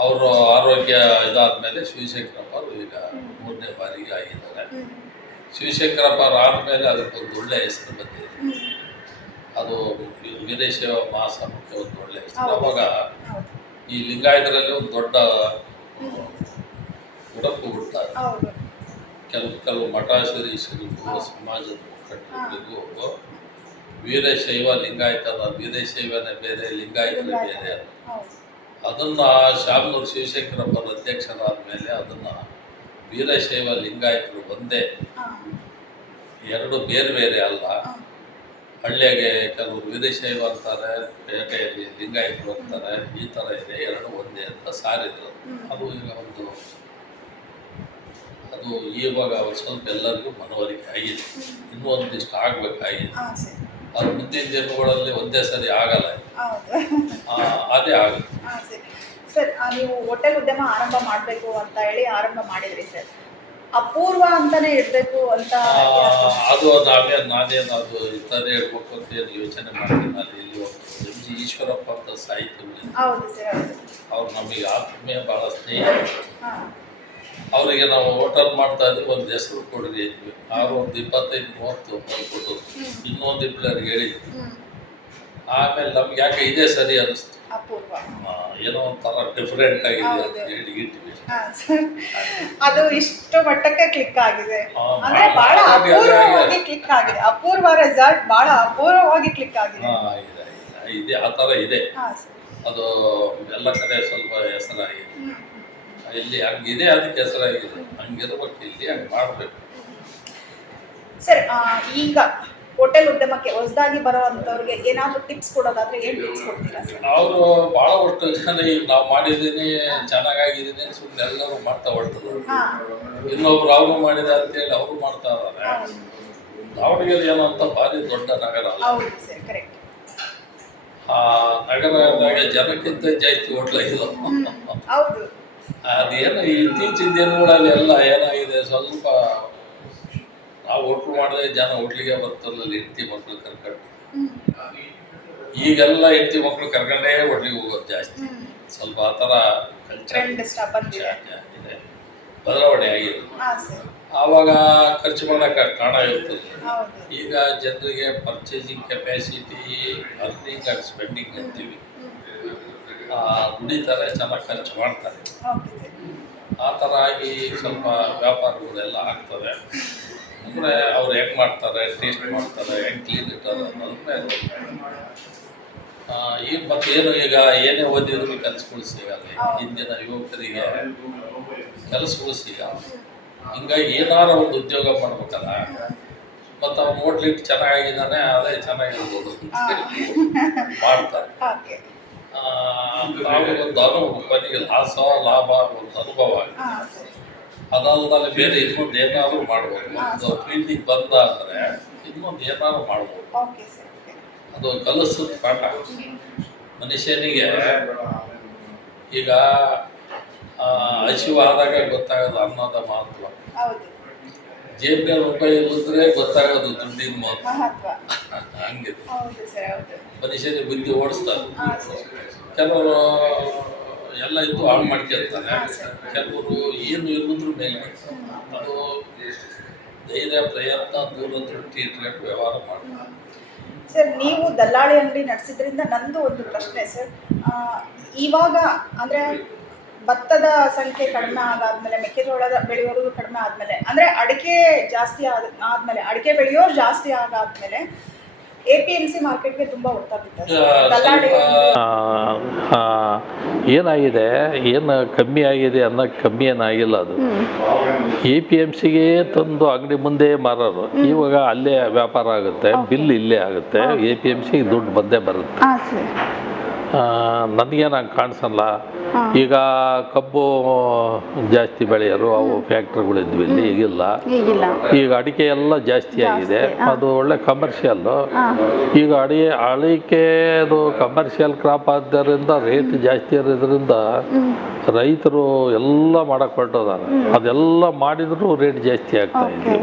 ಅವರು ಆರೋಗ್ಯ ಇದಾದಮೇಲೆ ಶಿವಶಂಕರಪ್ಪರು ಈಗ 3ನೇ ಬಾರಿಗೆ ಆಗಿದ್ದಾರೆ. ಶಿವಶಂಕರಪ್ಪ ಆದಮೇಲೆ ಅದಕ್ಕೊಂದು ಒಳ್ಳೆಯ ಹೆಸರು ಬಂದಿದೆ. ಅದು ವೀರಶೈವ ಮಹಾಸಭಕ್ಕೆ ಒಂದು ಒಳ್ಳೆಯ ಹೆಸರು. ಅವಾಗ ಈ ಲಿಂಗಾಯತರಲ್ಲಿ ಒಂದು ದೊಡ್ಡ ಉಡಪು ಹುಡ್ತಾರೆ. ಕೆಲವು ಮಠಾಧೀಶರಿಗೂ ಸಮಾಜದ ಮುಖಂಡರಿಗೂ ವೀರಶೈವ ಲಿಂಗಾಯತದ, ವೀರಶೈವನೇ ಬೇರೆ, ಲಿಂಗಾಯತನೇ ಬೇರೆ. ಅದನ್ನು ಶಾಮನೂರು ಶಿವಶಂಕರಪ್ಪರ ಅಧ್ಯಕ್ಷರಾದ ಮೇಲೆ ಅದನ್ನು ವೀರಶೈವ ಲಿಂಗಾಯತರು ಒಂದೇ, ಎರಡು ಬೇರೆ ಬೇರೆ ಅಲ್ಲ. ಹಳ್ಳಿಯಾಗೆ ಕೆಲವರು ವೀರಶೈವ ಅಂತಾರೆ, ಪೇಟೆಯಲ್ಲಿ ಲಿಂಗಾಯತರು ಅಂತಾರೆ, ಈ ಥರ ಇದೆ, ಎರಡು ಒಂದೇ ಅಂತ ಸಾರಿದ್ರು. ಅದು ಈಗ ಅದು ಇವಾಗ ಸ್ವಲ್ಪ ಎಲ್ಲರಿಗೂ ಮನವರಿಕೆ ಆಗಿದೆ. ಇನ್ನೂ ಒಂದಿಷ್ಟು ಆಗಬೇಕಾಗಿದೆ. ಅದು ಮುಂದಿನ ದಿನಗಳಲ್ಲಿ ಒಂದೇ ಸರಿ ಆಗಲ್ಲ, ಅದೇ ಆಗುತ್ತೆ. ಸರ್, ನೀವು ಹೋಟೆಲ್ ಉದ್ಯಮ ಆರಂಭ ಮಾಡಬೇಕು ಅಂತ ಹೇಳಿ ಆರಂಭ ಮಾಡಿದ್ರಿ ಸರ್, ಅಪೂರ್ವ ಅಂತಾನೆ ಇಡಬೇಕು ಅಂತ? ಅದು ನಾನೇನು ಅದು ಇಂಥದ್ದೇ ಹೇಳ್ಬೇಕು ಅಂತ ಏನು ಯೋಚನೆ ಮಾಡ್ತೀನಿ. ನಾನು ಇಲ್ಲಿ ಎಂ ಜಿ ಈಶ್ವರಪ್ಪ ಅಂತ ಸಾಹಿತ್ಯ, ಅವ್ರು ನಮಗೆ ಆತ್ಮೀಯ ಭಾಳ ಸ್ನೇಹಿತರು. ಅವರಿಗೆ ನಾವು ಹೋಟೆಲ್ ಮಾಡ್ತಾ ಇದ್ವಿ, ಒಂದು ಹೆಸರು ಕೊಡ್ರಿ ಇದ್ವಿ. ಅವ್ರು ಒಂದು 25-30 ಕೊಟ್ಟು ಇನ್ನೊಂದು ಇಬ್ಬರಿಗೆ ಹೇಳಿದ್ವಿ. ಆಮೇಲೆ ನಮ್ಗೆ ಯಾಕೆ ಇದೇ ಸರಿ ಅನ್ನಿಸ್ತು, ಏನೋ ಒಂಥರ ಡಿಫ್ರೆಂಟ್ ಆಗಿದೆ ಅಂತ ಹೇಳಿ ಇಟ್ವಿ. ಅದು ಇಷ್ಟು ಮಟ್ಟಕ್ಕೆ ಕ್ಲಿಕ್ ಆಗಿದೆ ಅಂದ್ರೆ ಬಹಳ ಅಪೂರ್ವವಾಗಿ ಕ್ಲಿಕ್ ಆಗಿದೆ. ಅಪೂರ್ವ ರೆಸಾರ್ಟ್ ಬಹಳ ಅಪೂರ್ವವಾಗಿ ಕ್ಲಿಕ್ ಆಗಿದೆ. ಇದೆ, ಆ ಥರ ಇದೆ. ಅದು ಎಲ್ಲ ಕಡೆ ಸ್ವಲ್ಪ ಹೆಸರಾಗಿದೆ. ಇಲ್ಲಿ ಹಂಗಿದೆ, ಅದಕ್ಕೆ ಹೆಸರಾಗಿದೆ. ಹಂಗಿರ್ಬೇಕು, ಇಲ್ಲಿ ಹಂಗೆ ಮಾಡಬೇಕು. ಸರ್, ಈಗ ಹೋಟೆಲ್ ಉದ್ಯಮಕ್ಕೆ ಹೊಸದಾಗಿ ಬರೋವಂಥವ್ರಿಗೆ ಏನಾದರೂ ಟಿಪ್ಸ್ ಕೊಡೋದಾದ್ರೆ ಏನು ಟಿಪ್ಸ್ ಕೊಡ್ತೀರಾ ಸರ್? ಅವರು ಭಾಳ ಒಟ್ಟು ಜನ ಈಗ ನಾವು ಮಾಡಿದ್ದೀನಿ, ಚೆನ್ನಾಗಾಗಿದ್ದೀನಿ ಸುಮ್ಮನೆ ಎಲ್ಲರೂ ಮಾಡ್ತಾ ಹೊರಟಿದ್ರು. ಇನ್ನೊಬ್ರು ಅವರು ಮಾಡಿದೆ ಅಂತೇಳಿ ಅವರು ಮಾಡ್ತಾ ಇದ್ದಾರೆ. ದಾವಣಗೆರೆ ಏನೋ ಅಂತ ಭಾರಿ ದೊಡ್ಡ ನಗರ ಅಲ್ಲ. ಆ ನಗರದಾಗ ಜನಕ್ಕಿಂತ ಜಾಸ್ತಿ ಹೋಟ್ಲಾಗಿಲ್ಲ. ಅದೇನು ಇತ್ತೀಚಿನ ದಿನಗಳಲ್ಲಿ ಎಲ್ಲ ಏನಾಗಿದೆ, ಸ್ವಲ್ಪ ನಾವು ಹೋಟ್ಲು ಮಾಡಿದ್ರೆ ಜನ ಹೋಟ್ಲಿಗೆ ಬರ್ತಾರಲ್ಲ, ಹೆಂಡತಿ ಮಕ್ಕಳು ಕರ್ಕೊಂಡು. ಈಗೆಲ್ಲ ಹೆಂಡತಿ ಮಕ್ಕಳು ಕರ್ಕೊಂಡೇ ಹೋಟ್ಲಿಗೆ ಹೋಗೋದು ಜಾಸ್ತಿ. ಸ್ವಲ್ಪ ಆ ಥರ ಕಲ್ಚರ್ ಇದೆ, ಬದಲಾವಣೆ ಆಗಿದೆ. ಆವಾಗ ಖರ್ಚು ಮಾಡೋಕೆ ಕಾರಣ ಇರ್ತದೆ. ಈಗ ಜನರಿಗೆ purchasing capacity, earning and spending ಅಂತೀವಿ, ದುಡಿತಾರೆ, ಚೆನ್ನಾಗಿ ಖರ್ಚು ಮಾಡ್ತಾರೆ. ಆ ಥರ ಆಗಿ ಸ್ವಲ್ಪ ವ್ಯಾಪಾರಗಳೆಲ್ಲ ಆಗ್ತದೆ. ಅಂದರೆ ಅವ್ರು ಹೆಂಗೆ ಮಾಡ್ತಾರೆ, ಟೇಸ್ಟ್ ಮಾಡ್ತಾರೆ, ಹೆಂಗೆ ಕ್ಲೀನ್ ಇರ್ತಾರೆ ಅನ್ನೋದು. ಈಗ ಮತ್ತೇನು, ಈಗ ಏನೇ ಓದಿದ್ರು ಕೆಲಸಗಳು ಸಿಗಲ್ಲ. ಹಿಂದಿನ ಯುವಕರಿಗೆ ಕೆಲಸಗಳು ಸಿಗಲ್ಲ. ಹಿಂಗಾಗಿ ಏನಾರ ಒಂದು ಉದ್ಯೋಗ ಮಾಡ್ಬೇಕಲ್ಲ, ಮತ್ತು ಅವ್ನು ಹೋಟ್ಲಿಟ್ಟು ಚೆನ್ನಾಗಿದ್ದಾನೆ, ಅದೇ ಚೆನ್ನಾಗಿರ್ಬೋದು ಮಾಡ್ತಾರೆ. ಒಂದು ಅನುಭವ, ಕೊನೆಗೆ ಲಾಭ ಒಂದು ಅನುಭವ ಆಗುತ್ತೆ. ಅದಲ್ಲದೆ ಬೇರೆ ಇನ್ನೊಂದು ಏನಾದರೂ ಮಾಡ್ಬೋದು. ಒಂದು ಫೀಲ್ಡಿಗೆ ಬಂದ ಅಂದರೆ ಇನ್ನೊಂದು ಏನಾದ್ರು ಮಾಡ್ಬೋದು. ಅದು ಕಲಿಸುತ್ತೆ ಪಾಠ ಮನುಷ್ಯನಿಗೆ. ಈಗ ಹಸಿವಾದಾಗ ಗೊತ್ತಾಗೋದು ಅನ್ನದ ಮಹತ್ವ, ಜೇಬಿನ ರೂಪಾಯಿ ಇಲ್ಲಿದ್ರೆ ಗೊತ್ತಾಗೋದು ದುಡ್ಡಿನ ಮಹತ್ವ. ಹಂಗಿದೆ ಮನುಷ್ಯನಿಗೆ ಬುದ್ಧಿ ಓಡಿಸ್ತಾರೆ. ಕೆಲವರು ಎಲ್ಲ ಇದ್ದು ಹಾಳು ಮಾಡ್ಕೊಳ್ತಾರೆ, ಕೆಲವರು ಏನು ಇಲ್ಲದ್ರು ಮೇಲೆ. ಅದು ಧೈರ್ಯ, ಪ್ರಯತ್ನ, ದೂರದೃಷ್ಟಿ ಇಟ್ಕೊಂಡು ವ್ಯವಹಾರ ಮಾಡ್ತಾರೆ. ಸರ್, ನೀವು ದಲ್ಲಾಳಿ ಅಂಗಡಿ ನಡೆಸಿದ್ರಿಂದ ನಂದು ಒಂದು ಪ್ರಶ್ನೆ ಸರ್. ಇವಾಗ ಅಂದರೆ ಭತ್ತದ ಸಂಖ್ಯೆ ಕಡಿಮೆ ಆದಾದ್ಮೇಲೆ ಮೆಕ್ಕೆಜೋಳದ ಬೆಳೆಯೋರು ಕಡಿಮೆ ಆದಮೇಲೆ ಅಂದರೆ ಅಡಿಕೆ ಜಾಸ್ತಿ ಆದಮೇಲೆ ಅಡಿಕೆ ಬೆಳೆಯೋರು ಜಾಸ್ತಿ ಆಗಾದ್ಮೇಲೆ APMC ಮಾರ್ಕೆಟ್ಗೆ ತುಂಬ ಒತ್ತ ಬಿತ್ತು ದಲ್ಲಾಳಿ ಏನಾಗಿದೆ ಏನು ಕಮ್ಮಿ ಆಗಿದೆ ಅನ್ನೋಕ್ಕೆ ಕಮ್ಮಿ ಏನಾಗಿಲ್ಲ ಅದು APMCಗೆ ತಂದು ಅಂಗಡಿ ಮುಂದೆ ಮಾರೋರು ಇವಾಗ ಅಲ್ಲೇ ವ್ಯಾಪಾರ ಆಗುತ್ತೆ ಬಿಲ್ ಇಲ್ಲೇ ಆಗುತ್ತೆ APMCಗೆ ದುಡ್ಡು ಬಂದೇ ಬರುತ್ತೆ ಹಾಂ ಸರ್. ನನಗೇನು ಹಂಗೆ ಕಾಣಿಸಲ್ಲ. ಈಗ ಕಬ್ಬು ಜಾಸ್ತಿ ಬೆಳೆಯೋರು ಅವು ಫ್ಯಾಕ್ಟ್ರಿಗಳಿದ್ವು ಇಲ್ಲಿ ಈಗಿಲ್ಲ. ಈಗ ಅಡಿಕೆ ಎಲ್ಲ ಜಾಸ್ತಿ ಆಗಿದೆ, ಅದು ಒಳ್ಳೆ ಕಮರ್ಷಿಯಲ್ಲು. ಈಗ ಅಡಿಕೆ ಅದು ಕಮರ್ಷಿಯಲ್ ಕ್ರಾಪ್ ಆದ್ದರಿಂದ ರೇಟ್ ಜಾಸ್ತಿ ಇರೋದ್ರಿಂದ ರೈತರು ಎಲ್ಲ ಮಾಡಕ್ಕೆ ಹೊರಟಿದ್ದಾರೆ. ಅದೆಲ್ಲ ಮಾಡಿದರೂ ರೇಟ್ ಜಾಸ್ತಿ ಆಗ್ತಾ ಇದೆ.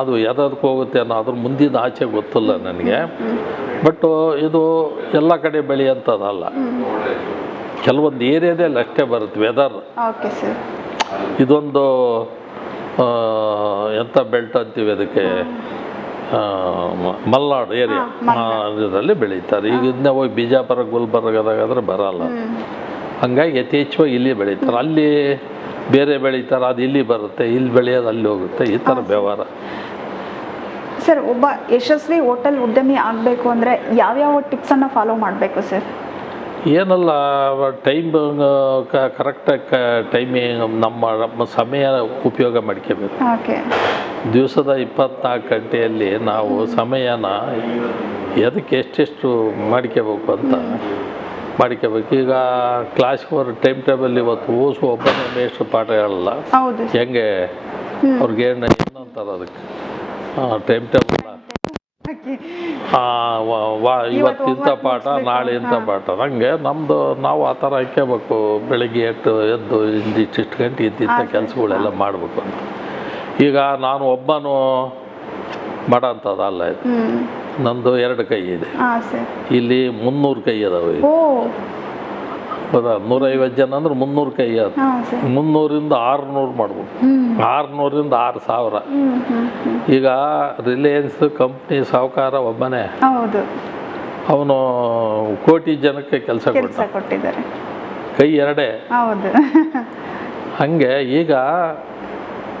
ಅದು ಯಾವುದಕ್ಕೆ ಹೋಗುತ್ತೆ ಅನ್ನೋ ಅದ್ರ ಮುಂದಿನ ಆಚೆ ಗೊತ್ತಿಲ್ಲ ನನಗೆ. ಬಟ್ ಇದು ಎಲ್ಲ ಕಡೆ ಬೆಳೆಯಂಥದ್ದಲ್ಲ, ಕೆಲವೊಂದು ಏರಿಯಾದಲ್ಲಿ ಅಷ್ಟೇ ಬರುತ್ತೆ ವೆದರ್. ಇದೊಂದು ಎಂಥ ಬೆಲ್ಟ್ ಅಂತೀವಿ ಅದಕ್ಕೆ, ಮಲ್ನಾಡು ಏರಿಯಾ ಇದರಲ್ಲಿ ಬೆಳೀತಾರೆ. ಈಗ ಇದನ್ನೇ ಹೋಗಿ ಬಿಜಾಪುರ ಗುಲ್ಬರ್ಗದಾಗಾದ್ರೆ ಬರಲ್ಲ, ಹಂಗಾಗಿ ಯಥೇಚ್ಛವಾಗಿ ಇಲ್ಲಿ ಬೆಳೀತಾರೆ. ಅಲ್ಲಿ ಬೇರೆ ಬೆಳೀತಾರೆ, ಅದು ಇಲ್ಲಿ ಬರುತ್ತೆ, ಇಲ್ಲಿ ಬೆಳೆಯೋದು ಅಲ್ಲಿ ಹೋಗುತ್ತೆ, ಈ ಥರ ವ್ಯವಹಾರ. ಸರ್, ಒಬ್ಬ ಯಶಸ್ವಿ ಹೋಟೆಲ್ ಉದ್ಯಮಿ ಆಗಬೇಕು ಅಂದರೆ ಯಾವ್ಯಾವ ಟಿಪ್ಸನ್ನು ಫಾಲೋ ಮಾಡಬೇಕು ಸರ್? ಏನಲ್ಲ, ಟೈಮ್ ಕರೆಕ್ಟಾಗಿ ಟೈಮಿಂಗ್ ನಮ್ಮ ಸಮಯ ಉಪಯೋಗ ಮಾಡ್ಕೋಬೇಕು. ದಿವಸದ 24 ಗಂಟೆಯಲ್ಲಿ ನಾವು ಸಮಯನ ಅದಕ್ಕೆ ಎಷ್ಟೆಷ್ಟು ಮಾಡ್ಕೋಬೇಕು ಅಂತ ಮಾಡ್ಕೋಬೇಕು. ಈಗ ಕ್ಲಾಸ್ಗೆ ಹೋದ್ರೆ ಟೈಮ್ ಟೇಬಲ್ ಇವತ್ತು ಒಬ್ಬನೇ ಮೇಷ್ಟ್ರು ಪಾಠ ಹೇಳಲ್ಲ, ಹೆಂಗೆ ಅವ್ರಿಗೆ ಏನಂತಾರೆ ಅದಕ್ಕೆ ಟೈಮ್ ಟೇಬಲ್, ಇವತ್ತು ಇಂಥ ಪಾಠ ನಾಳೆ ಇಂಥ ಪಾಠ, ಹಂಗೆ ನಮ್ಮದು ನಾವು ಆ ಥರ ಹಾಕ್ಕೋಬೇಕು. ಬೆಳಗ್ಗೆ ಎದ್ದು ಇಷ್ಟಿಷ್ಟು ಗಂಟೆ ಇಂಥ ಕೆಲಸಗಳೆಲ್ಲ ಮಾಡಬೇಕು ಅಂತ. ಈಗ ನಾನು ಒಬ್ಬನು ಮಾಡೋಂಥದ್ದಲ್ಲ ಇದು, ನಂದು 2 ಕೈ ಇದೆ, ಇಲ್ಲಿ 300 ಕೈ ಅದಾವೆ. ಹೌದಾ, 150 ಜನ ಅಂದ್ರೆ 300 ಕೈ ಅದು. 300ರಿಂದ 600 ಮಾಡ್ಬೋದು, 600ರಿಂದ 6000. ಈಗ ರಿಲಯನ್ಸ್ ಕಂಪ್ನಿ ಸಾಹುಕಾರ ಒಬ್ಬನೇ, ಅವನು ಕೋಟಿ ಜನಕ್ಕೆ ಕೆಲಸ ಕೊಟ್ಟಿದ್ದಾರೆ, ಕೈ 2. ಹಂಗೆ ಈಗ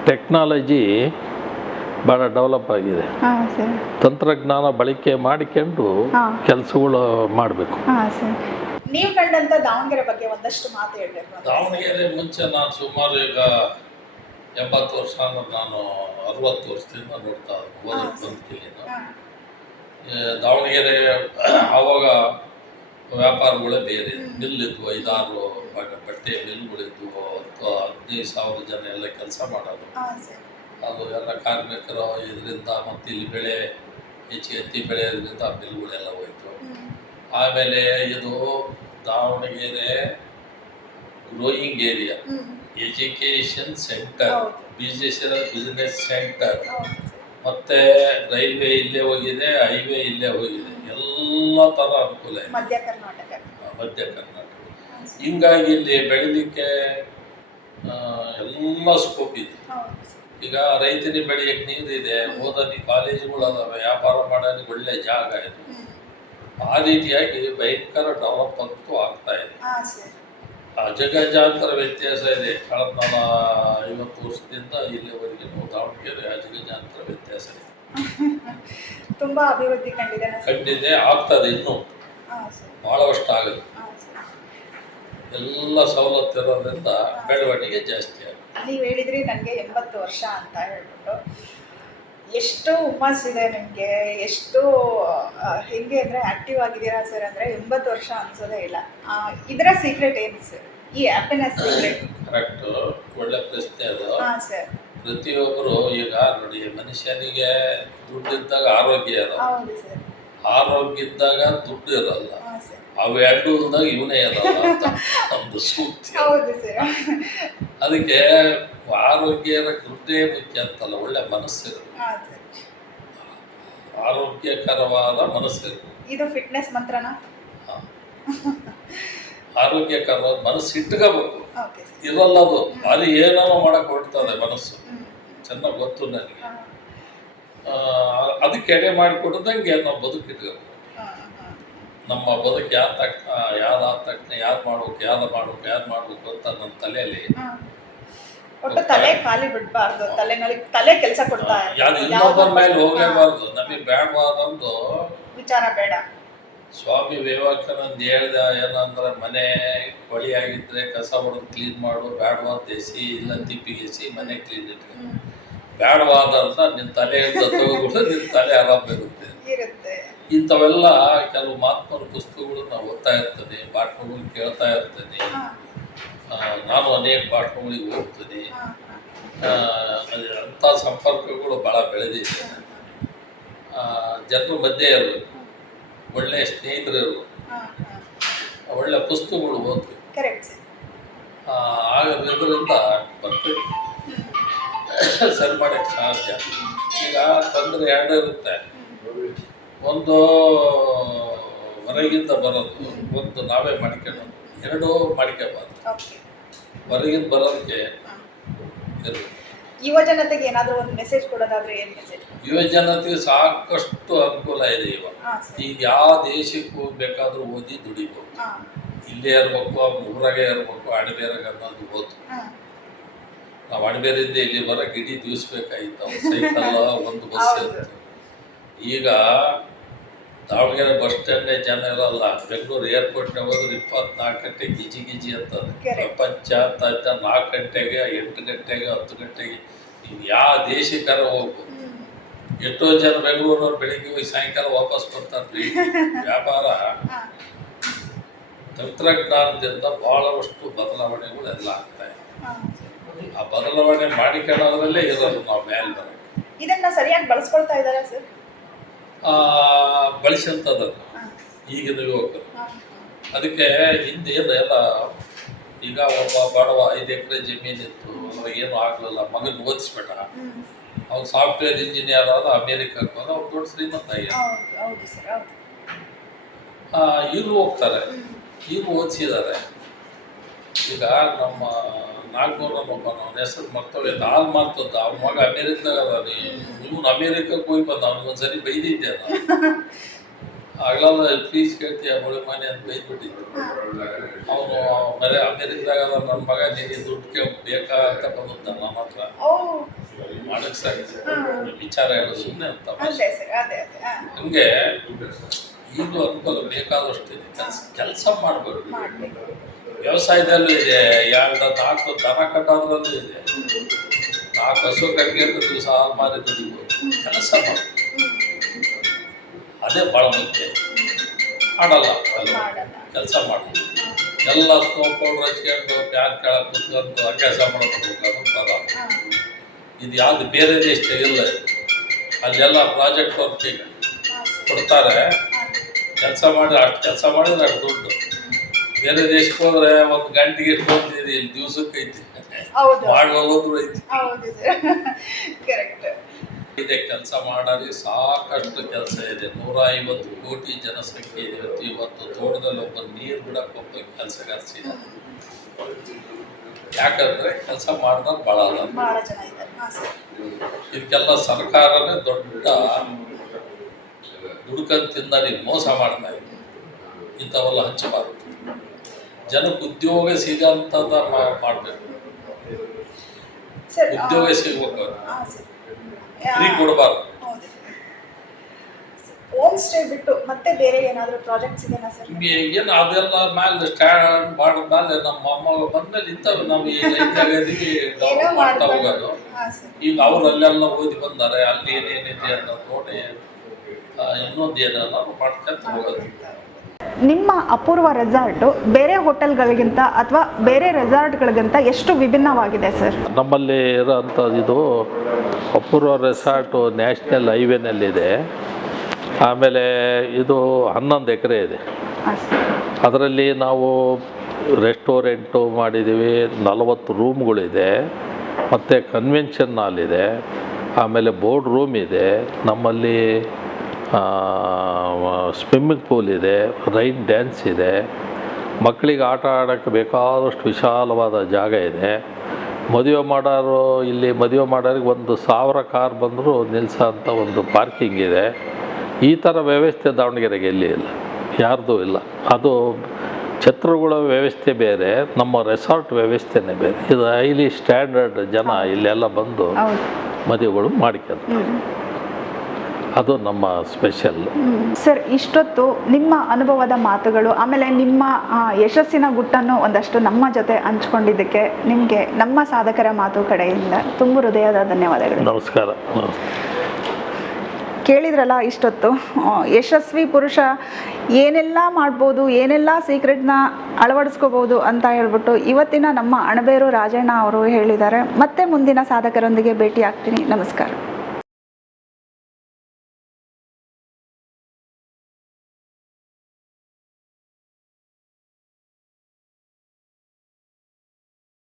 ಟೆಕ್ನಾಲಜಿ ಭಾಳ ಡೆವಲಪ್ ಆಗಿದೆ, ತಂತ್ರಜ್ಞಾನ ಬಳಕೆ ಮಾಡಿಕೊಂಡು ಕೆಲಸಗಳು ಮಾಡಬೇಕು. ನೀವು ಕಂಡಂತ ದಾವಣಗೆರೆ ಬಗ್ಗೆ ಒಂದಷ್ಟು ಮಾತು ಹೇಳ್ಬೇಕು. ದಾವಣಗೆರೆ ಮುಂಚೆ ನಾನು ಸುಮಾರು ಈಗ 80 ವರ್ಷ ಅಂದ್ರೆ ನಾನು 60 ವರ್ಷದಿಂದ ನೋಡ್ತಾ ಬಂದಿಲ್ಲ. ದಾವಣಗೆರೆ ಆವಾಗ ವ್ಯಾಪಾರಗಳೇ ಬೇರೆ, ಮಿಲ್ಲಿದ್ವು, 5-6 ಬಟ್ಟೆ ಮಿಲ್ಗಳಿದ್ವು, 15,000 ಜನ ಎಲ್ಲ ಕೆಲಸ ಮಾಡೋದು. ಅದು ಎಲ್ಲ ಕಾರ್ಮಿಕರು ಇದರಿಂದ, ಮತ್ತು ಇಲ್ಲಿ ಬೆಳೆ ಹೆಚ್ಚಿಗೆ ಹತ್ತಿ ಬೆಳೆಯೋದ್ರಿಂದ ಆ ಮಿಲ್ಗಳೆಲ್ಲ ಹೋಯ್ತು. ಆಮೇಲೆ ಇದು Davanagere growing area, education centre, business centre, ಮತ್ತು ರೈಲ್ವೆ ಇಲ್ಲೇ ಹೋಗಿದೆ, ಹೈವೇ ಇಲ್ಲೇ ಹೋಗಿದೆ, ಎಲ್ಲ ಥರ ಅನುಕೂಲ ಇದೆ ಮಧ್ಯ ಕರ್ನಾಟಕ. ಹಿಂಗಾಗಿ ಇಲ್ಲಿ ಬೆಳಿಲಿಕ್ಕೆ ಎಲ್ಲ ಸ್ಕೋಪ್ ಇದೆ. ಈಗ ರೈತರಿಗೆ ಬೆಳೆಯಕ್ಕೆ ನೀರಿದೆ, ಓದೋದಕ್ಕೆ ಕಾಲೇಜುಗಳು ಅದಾವೆ, ವ್ಯಾಪಾರ ಮಾಡೋದಕ್ಕೆ ಒಳ್ಳೆ ಜಾಗ ಇದೆ. ಆ ರೀತಿಯಾಗಿ ಭಯಂಕರ ಡೆವಲಪ್ ಅಂತೂ ಆಗ್ತಾ ಇದೆ. ಅಜಗಜಾಂತರ ವ್ಯತ್ಯಾಸ ಇದೆ. ಕಳೆದ 50 ವರ್ಷದಿಂದ ಇಲ್ಲಿವರೆಗೆ ದಾವಣಗೆರೆ ಅಜಗಜಾಂತರ ವ್ಯತ್ಯಾಸ ಇದೆ. ತುಂಬಾ ಅಭಿವೃದ್ಧಿ ಕಂಡಿದೆ, ಆಗ್ತದೆ, ಇನ್ನೂ ಬಹಳಷ್ಟು ಆಗುತ್ತೆ. ಎಲ್ಲ ಸವಲತ್ತು ಇರೋದ್ರಿಂದ ಬೆಳವಣಿಗೆ ಜಾಸ್ತಿ ಆಗುತ್ತೆ. ನೀವು ಹೇಳಿದ್ರಿ ನನಗೆ 80 ವರ್ಷ ಅಂತ ಹೇಳ್ಬಿಟ್ಟು, ಎಷ್ಟು ಹುಮ್ಮಸ್ಸಿದೆ ನಿಮಗೆ, ಎಷ್ಟು ಹೆಂಗೆ ಅಂದರೆ ಆ್ಯಕ್ಟಿವ್ ಆಗಿದ್ದೀರಾ ಸರ್ ಅಂದರೆ 80 ವರ್ಷ ಅನ್ಸೋದೇ ಇಲ್ಲ. ಇದರ ಸೀಕ್ರೆಟ್ ಏನು ಸರ್, ಈ ಹ್ಯಾಪಿನೆಸ್ ಸೀಕ್ರೆಟ್? ಕರೆಕ್ಟು, ಒಳ್ಳೆ ಪ್ರಶ್ನೆ ಅದು. ಸರ್, ಪ್ರತಿಯೊಬ್ಬರು ಈಗ ನೋಡಿ, ಮನುಷ್ಯನಿಗೆ ದುಡ್ಡಿದ್ದಾಗ ಆರೋಗ್ಯ ಇರೋದು, ಆರೋಗ್ಯ ಇದ್ದಾಗ ದುಡ್ಡು ಇರೋಲ್ಲ, ಅವೆರಡು ಇಲ್ದಾಗ ಇವನೇ ಇರೋಲ್ಲ ಅಂತ ನಮ್ಮದು ಸೂಕ್ತಿ. ಅದಕ್ಕೆ ಆರೋಗ್ಯ ದುಡ್ಡೇ ಮುಖ್ಯ ಅಂತಲ್ಲ, ಒಳ್ಳೆ ಮನಸ್ಸಿರೋದು, ಆರೋಗ್ಯಕರವಾದ ಮನಸ್ಸಿರೋದು. ಇದು ಫಿಟ್ನೆಸ್ ಮಂತ್ರನಾ? ಆರೋಗ್ಯಕರವಾದ ಮನಸ್ಸು ಇಟ್ಕೋಬೇಕು, ಇರಲ್ಲ ಅದು, ಅಲ್ಲಿ ಏನೋ ಮಾಡಕ್ಕೆ ಹೊರಡ್ತದೆ ಮನಸ್ಸು, ಚೆನ್ನಾಗಿ ಗೊತ್ತು ನನಗೆ. ಅದಕ್ಕೆ ಎಡೆ ಮಾಡಿಕೊಡ್ದಂಗೆ ನಾವು ಬದುಕಿಟ್ಕೋಬೇಕು. ನಮ್ಮ ಬದುಕು ಯಾವ್ದಾದ ತಕ್ಷಣ ಯಾವ್ದು ಮಾಡ್ಬೇಕು ಅಂತ ನನ್ನ ತಲೆಯಲ್ಲಿ ಒಟ್ಟು ತಲೆ ಖಾಲಿ ಬಿಡ್ಬಾರ್ದು, ತಲೆ ಕೆಲಸ ಕೊಡ್ತಾ ಯಾವ್ದು ಇನ್ನೊಬ್ಬರ ಮೇಲೆ ಹೋಗ್ಲೇಬಾರ್ದು. ನಮಗೆ ಬೇಡವಾದೊಂದು ವಿಚಾರ ಬೇಡ. ಸ್ವಾಮಿ ವಿವೇಕಾನಂದ ಹೇಳ್ದ ಏನಂದ್ರೆ, ಮನೆ ಹೊಳಿಯಾಗಿದ್ರೆ ಕಸ ಹೊಡೆದು ಕ್ಲೀನ್ ಮಾಡು, ಬೇಡವಾದ ಎಸಿ ಇಲ್ಲ ತಿಪ್ಪಿಗೆಸಿ ಮನೆ ಕ್ಲೀನ್ ಇಟ್ಟು, ಬೇಡವಾದಂತ ನಿನ್ನ ತಲೆಯಿಂದ ತಗೋಬಿಟ್ಟು ನಿನ್ನ ತಲೆ ಆರಾಮಿರುತ್ತೆ. ಇಂಥವೆಲ್ಲ ಕೆಲವು ಮಹಾತ್ಮರ ಪುಸ್ತಕಗಳು ನಾವು ಓದ್ತಾ ಇರ್ತೇನೆ, ಭಾಷಣಗಳು ಕೇಳ್ತಾ ಇರ್ತೇನೆ. ನಾನು ಅನೇಕ ಭಾಷಣಗಳಿಗೆ ಹೋಗ್ತೀನಿ. ಅಂಥ ಸಂಪರ್ಕಗಳು ಭಾಳ ಬೆಳೆದಿದೆ. ಜನರ ಮಧ್ಯೆ ಇರಬೇಕು, ಒಳ್ಳೆಯ ಸ್ನೇಹಿತರು ಇರಬೇಕು, ಒಳ್ಳೆಯ ಪುಸ್ತಕಗಳು ಓದಬೇಕು. ಇದರಿಂದ ಬರ್ತದೆ ಸರಿ ಮಾಡೋಕ್ಕೆ ಸಾಧ್ಯ. ಈಗ ತೊಂದರೆ ಎರಡು ಇರುತ್ತೆ, ಒಂದು ಹೊರಗಿಂದ ಬರೋದು, ಒಂದು ನಾವೇ ಮಾಡ್ಕೊಳ್ಳೋದು. ಎರಡೂ ಮಾಡ್ಕೋಬಾರ್ದು. ಹೊರಗಿಂದ ಬರೋದಕ್ಕೆ ಯುವ ಜನತೆಗೆ ಏನಾದರೂ ಒಂದು ಮೆಸೇಜ್ ಕೊಡೋದಾದ್ರೆ ಏನು ಮೆಸೇಜ್? ಯುವ ಜನತೆಗೆ ಸಾಕಷ್ಟು ಅನುಕೂಲ ಇದೆ ಇವಾಗ. ಈಗ ಯಾವ ದೇಶಕ್ಕೆ ಹೋಗ್ಬೇಕಾದ್ರೂ ಓದಿ ದುಡಿಬೋದು. ಇಲ್ಲೇ ಇರ್ಬೇಕು, ಊರಾಗೆ ಇರ್ಬೇಕು, ಅಣಬೇರಾಗ ಅನ್ನೋದು ಹೋತು. ನಾವು ಅಣಬೇರಿಂದ ಇಲ್ಲಿ ಬರೋಕೆ ಇಡೀ ದಿವಸ ಬೇಕಾಗಿತ್ತು. ಸೈಕಲ್ ಒಂದು ಬಸ್ ಇತ್ತು. ಈಗ ದಾವಣಗೆರೆ ಬಸ್ ಸ್ಟ್ಯಾಂಡೇ ಜನ ಇರಲ್ಲ. ಬೆಂಗಳೂರು ಏರ್ಪೋರ್ಟ್ನಾಗ ಹೋದ್ರೆ 24 ಗಂಟೆ ಗಿಜಿ ಅಂತದೆ. ಪ್ರಪಂಚ ಅಂತ 4 ಗಂಟೆಗೆ, 8 ಗಂಟೆಗೆ, 10 ಗಂಟೆಗೆ ಈಗ ಯಾವ ದೇಶಕ್ಕಾರ ಹೋಗ್ಬೋದು. ಎಷ್ಟೋ ಜನ ಬೆಂಗಳೂರಿನವ್ರು ಬೆಳಿಗ್ಗೆ ಹೋಗಿ ಸಾಯಂಕಾಲ ವಾಪಸ್ ಬರ್ತಾರೆ. ವ್ಯಾಪಾರ ತಂತ್ರಜ್ಞಾನದಿಂದ ಭಾಳಷ್ಟು ಬದಲಾವಣೆಗಳೆಲ್ಲ ಆಗ್ತಾಯಿದೆ. ಆ ಬದಲಾವಣೆ ಮಾಡಿಕೊಳ್ಳೋದ್ರಲ್ಲೇ ಇರೋದು ನಾವು ಮೇಲೆ ಬರೋದು. ಇದನ್ನ ಸರಿಯಾಗಿ ಬಳಸ್ಕೊಳ್ತಾ ಇದ್ದಾರೆ ಸರ್? ಬಳಸಂತದ ಈಗಿನ ಯುವಕರು. ಅದಕ್ಕೆ ಹಿಂದೆ ಎಲ್ಲ ಈಗ ಒಬ್ಬ ಬಡವ 5 ಎಕರೆ ಜಮೀನಿತ್ತು, ಏನು ಆಗಲಿಲ್ಲ, ಮಗನ ಓದಿಸ್ಬೇಡ, ಅವ್ನು ಸಾಫ್ಟ್ವೇರ್ ಇಂಜಿನಿಯರ್ ಆದ, ಅಮೇರಿಕಕ್ಕೆ ಹೋದ, ಅವ್ರು ದೊಡ್ಡ ಶ್ರೀಮಂತ ಆಗ್ಯಾರ. ಈಗಲೂ ಹೋಗ್ತಾರೆ, ಈಗ ಓದಿಸಿದ್ದಾರೆ. ಈಗ ನಮ್ಮ ನಾಗ್ನೂರನ್ನೊಬ್ಬ ಅವನ ಹೆಸರು ಮರ್ತವ್ಯ ಹಾಲು ಮಾರ್ತದ, ಅವ್ನ ಮಗ ಅಮೇರಿಕದಾಗ ಅದ. ಇವನು ಅಮೇರಿಕಕ್ಕೆ ಹೋಗಿ ಬಂದ, ಅವ್ನಿಗೊಂದ್ಸರಿ ಬೈದಿದ್ದೆ ನಾನು. ಆಗಲ್ಲ ಪ್ಲೀಸ್ ಕೇಳ್ತೀಯ ಮುಳಿ ಮನೆ ಅಂತ ಬೈದ್ಬಿಟ್ಟಿದ್ದು. ಅವನು ಮನೆ ಅಮೇರಿಕದಾಗ ಅದ, ನನ್ನ ಮಗ ನಿನಗೆ ದುಡ್ಡು ಬೇಕಾ ಅಂತ ಬಂದಿದ್ದ ನನ್ನ ಹತ್ರ. ಮಾಡಕ್ಕೆ ಸಾಧ್ಯ ವಿಚಾರ ಹೇಳು ಸುಮ್ಮನೆ ಅಂತ. ಹಂಗೆ ಈಗಲೂ ಅನುಕೂಲ ಬೇಕಾದಷ್ಟು ಇದೆ. ಕೆಲಸ ಮಾಡಬೇಕು. ವ್ಯವಸಾಯದಲ್ಲೂ ಇದೆ, 2-4 ದನ ಕಟ್ಟೋದ್ರಲ್ಲೂ ಇದೆ. 4 ಹಸು ಕಟ್ಕೊಂಡು ದಿವಸ ಹಾಲು ಮಾರಿ ದುಡಿಬೋದು. ಕೆಲಸ ಮಾಡಿ, ಅದೇ ಭಾಳ ಮುಖ್ಯ. ಮಾಡಲ್ಲ ಕೆಲಸ ಮಾಡಿ ಎಲ್ಲ ಸ್ನೋ ಪೌಡ್ರ್ ಹಚ್ಕೊಂಡು ಫ್ಯಾನ್ ಕೆಳಗೆ ಕುತ್ಕೊಂಡು ಕೆಲಸ ಮಾಡೋದು ಬರಲ್ಲ. ಇದು ಯಾವುದು ಬೇರೆ ದೇಶದಾಗ ಇಲ್ಲ. ಅಲ್ಲೆಲ್ಲ ಪ್ರಾಜೆಕ್ಟ್ ವರ್ಕ್ ಕೊಡ್ತಾರೆ, ಕೆಲಸ ಮಾಡಿ ಅಷ್ಟು ಕೆಲಸ ಮಾಡಿದ್ರೆ ಅಷ್ಟು ದುಡ್ಡು. ಬೇರೆ ದೇಶಕ್ಕೆ ಹೋದ್ರೆ 1 ಗಂಟೆಗೆ ಬಂದಿರಿ, ಇಲ್ಲಿ ದಿವಸಕ್ಕೆ ಐತಿ, ಮಾಡೋದ್ರು ಐತಿ. ಇದೆ ಕೆಲಸ ಮಾಡೋರಿಗೆ ಸಾಕಷ್ಟು ಕೆಲಸ ಇದೆ. 150 ಕೋಟಿ ಜನಸಂಖ್ಯೆ ಇದೆ. ಇವತ್ತು ತೋಟದಲ್ಲಿ ಒಬ್ಬ ನೀರು ಬಿಡಕ್ಕೆ ಒಬ್ಬ ಕೆಲಸಗಾರ ಸಿಗಲ್ಲ. ಯಾಕಂದ್ರೆ ಕೆಲಸ ಮಾಡಿದ್ರೆ ಭಾಳ ಇದಕ್ಕೆಲ್ಲ ಸರ್ಕಾರನೇ ದೊಡ್ಡ ದುಡ್ಕಂದು ತಿಂದಾರಿಗೆ ಮೋಸ ಮಾಡ್ತಾ ಇದೆ. ಇಂಥವೆಲ್ಲ ಹಂಚಬಾರ್ದು. ಜನಕ್ಕೆ ಉದ್ಯೋಗ ಸಿಗಂತದ ಮಾಡಬೇಕು. ಉದ್ಯೋಗ ಸಿಗ್ಬೇಕು, ಫ್ರೀ ಕೊಡಬಾರ್ದು. ಹೋಮ್ ಸ್ಟೇ ಬಿಟ್ಟು ಮತ್ತೆ ಬೇರೆ ಏನಾದರೂ ಪ್ರಾಜೆಕ್ಟ್ಸ್ ಇದೆಯಾ ಸರ್? ಏನು ಅದೆಲ್ಲ ಮೇಲೆ ಸ್ಟ್ಯಾಂಡ್ ಮಾಡಿದ್ಮೇಲೆ ನಮ್ಮ ಮೊಮ್ಮಗ ಬಂದ್ಮೇಲೆ ಇಂಥವು ನಾವು ಈ ಲೈಫ್ನಾಗದೀವಿ ಮಾಡ್ತಾ ಹೋಗೋದು. ಈಗ ಅವ್ರು ಅಲ್ಲೆಲ್ಲ ಓದಿ ಬಂದಾರೆ, ಅಲ್ಲಿ ಏನೇನಿದೆ ಅಂತ ನೋಡಿ ಇನ್ನೊಂದು ಏನೆಲ್ಲ ಮಾಡ್ಕೊಂತ ಹೋಗೋದು. ನಿಮ್ಮ ಅಪೂರ್ವ ರೆಸಾರ್ಟು ಬೇರೆ ಹೋಟೆಲ್ಗಳಿಗಿಂತ ಅಥವಾ ಬೇರೆ ರೆಸಾರ್ಟ್ಗಳಿಗಿಂತ ಎಷ್ಟು ವಿಭಿನ್ನವಾಗಿದೆ ಸರ್? ನಮ್ಮಲ್ಲಿ ಇರೋಂಥದ್ದು ಇದು ಅಪೂರ್ವ ರೆಸಾರ್ಟು ನ್ಯಾಷನಲ್ ಹೈವೇನಲ್ಲಿದೆ. ಆಮೇಲೆ ಇದು 11 ಎಕರೆ ಇದೆ. ಅದರಲ್ಲಿ ನಾವು ರೆಸ್ಟೋರೆಂಟು ಮಾಡಿದ್ದೀವಿ, 40 ರೂಮ್ಗಳಿದೆ, ಮತ್ತು ಕನ್ವೆನ್ಷನ್ ಹಾಲ್ ಇದೆ, ಆಮೇಲೆ ಬೋರ್ಡ್ ರೂಮ್ ಇದೆ. ನಮ್ಮಲ್ಲಿ ಸ್ವಿಮ್ಮಿಂಗ್ ಪೂಲ್ ಇದೆ, ರೈನ್ ಡ್ಯಾನ್ಸ್ ಇದೆ, ಮಕ್ಕಳಿಗೆ ಆಟ ಆಡೋಕ್ಕೆ ಬೇಕಾದಷ್ಟು ವಿಶಾಲವಾದ ಜಾಗ ಇದೆ. ಮದುವೆ ಮಾಡೋರಿಗೆ 1,000 ಕಾರ್ ಬಂದರೂ ನಿಲ್ಲಿಸೋ ಅಂಥ ಒಂದು ಪಾರ್ಕಿಂಗ್ ಇದೆ. ಈ ಥರ ವ್ಯವಸ್ಥೆ ದಾವಣಗೆರೆಗೆ ಎಲ್ಲಿ ಇಲ್ಲ. ಯಾರ್ದೂ ಇಲ್ಲ. ಅದು ಛತ್ರಗಳ ವ್ಯವಸ್ಥೆ ಬೇರೆ, ನಮ್ಮ ರೆಸಾರ್ಟ್ ವ್ಯವಸ್ಥೆನೇ ಬೇರೆ. ಇದು ಹೈಲಿ ಸ್ಟ್ಯಾಂಡರ್ಡ್ ಜನ ಇಲ್ಲೆಲ್ಲ ಬಂದು ಹೌದು. ಮದುವೆಗಳು ಮಾಡ್ಕೊಂತಾರೆ. ಅದು ನಮ್ಮ ಸ್ಪೆಷಲ್. ಸರ್, ಇಷ್ಟೊತ್ತು ನಿಮ್ಮ ಅನುಭವದ ಮಾತುಗಳು, ಆಮೇಲೆ ನಿಮ್ಮ ಯಶಸ್ಸಿನ ಗುಟ್ಟನ್ನು ಒಂದಷ್ಟು ನಮ್ಮ ಜೊತೆ ಹಂಚ್ಕೊಂಡಿದ್ದಕ್ಕೆ ನಿಮಗೆ ನಮ್ಮ ಸಾಧಕರ ಮಾತು ಕಡೆಯಿಂದ ತುಂಬ ಹೃದಯದ ಧನ್ಯವಾದಗಳು. ನಮಸ್ಕಾರ. ಕೇಳಿದ್ರಲ್ಲ ಇಷ್ಟೊತ್ತು ಯಶಸ್ವಿ ಪುರುಷ ಏನೆಲ್ಲ ಮಾಡ್ಬೋದು, ಏನೆಲ್ಲ ಸೀಕ್ರೆಟ್ನ ಅಳವಡಿಸ್ಕೋಬೋದು ಅಂತ ಹೇಳ್ಬಿಟ್ಟು ಇವತ್ತಿನ ನಮ್ಮ ಅಣಬೇರು ರಾಜಣ್ಣ ಅವರು ಹೇಳಿದ್ದಾರೆ. ಮತ್ತೆ ಮುಂದಿನ ಸಾಧಕರೊಂದಿಗೆ ಭೇಟಿ ಆಗ್ತೀನಿ. ನಮಸ್ಕಾರ.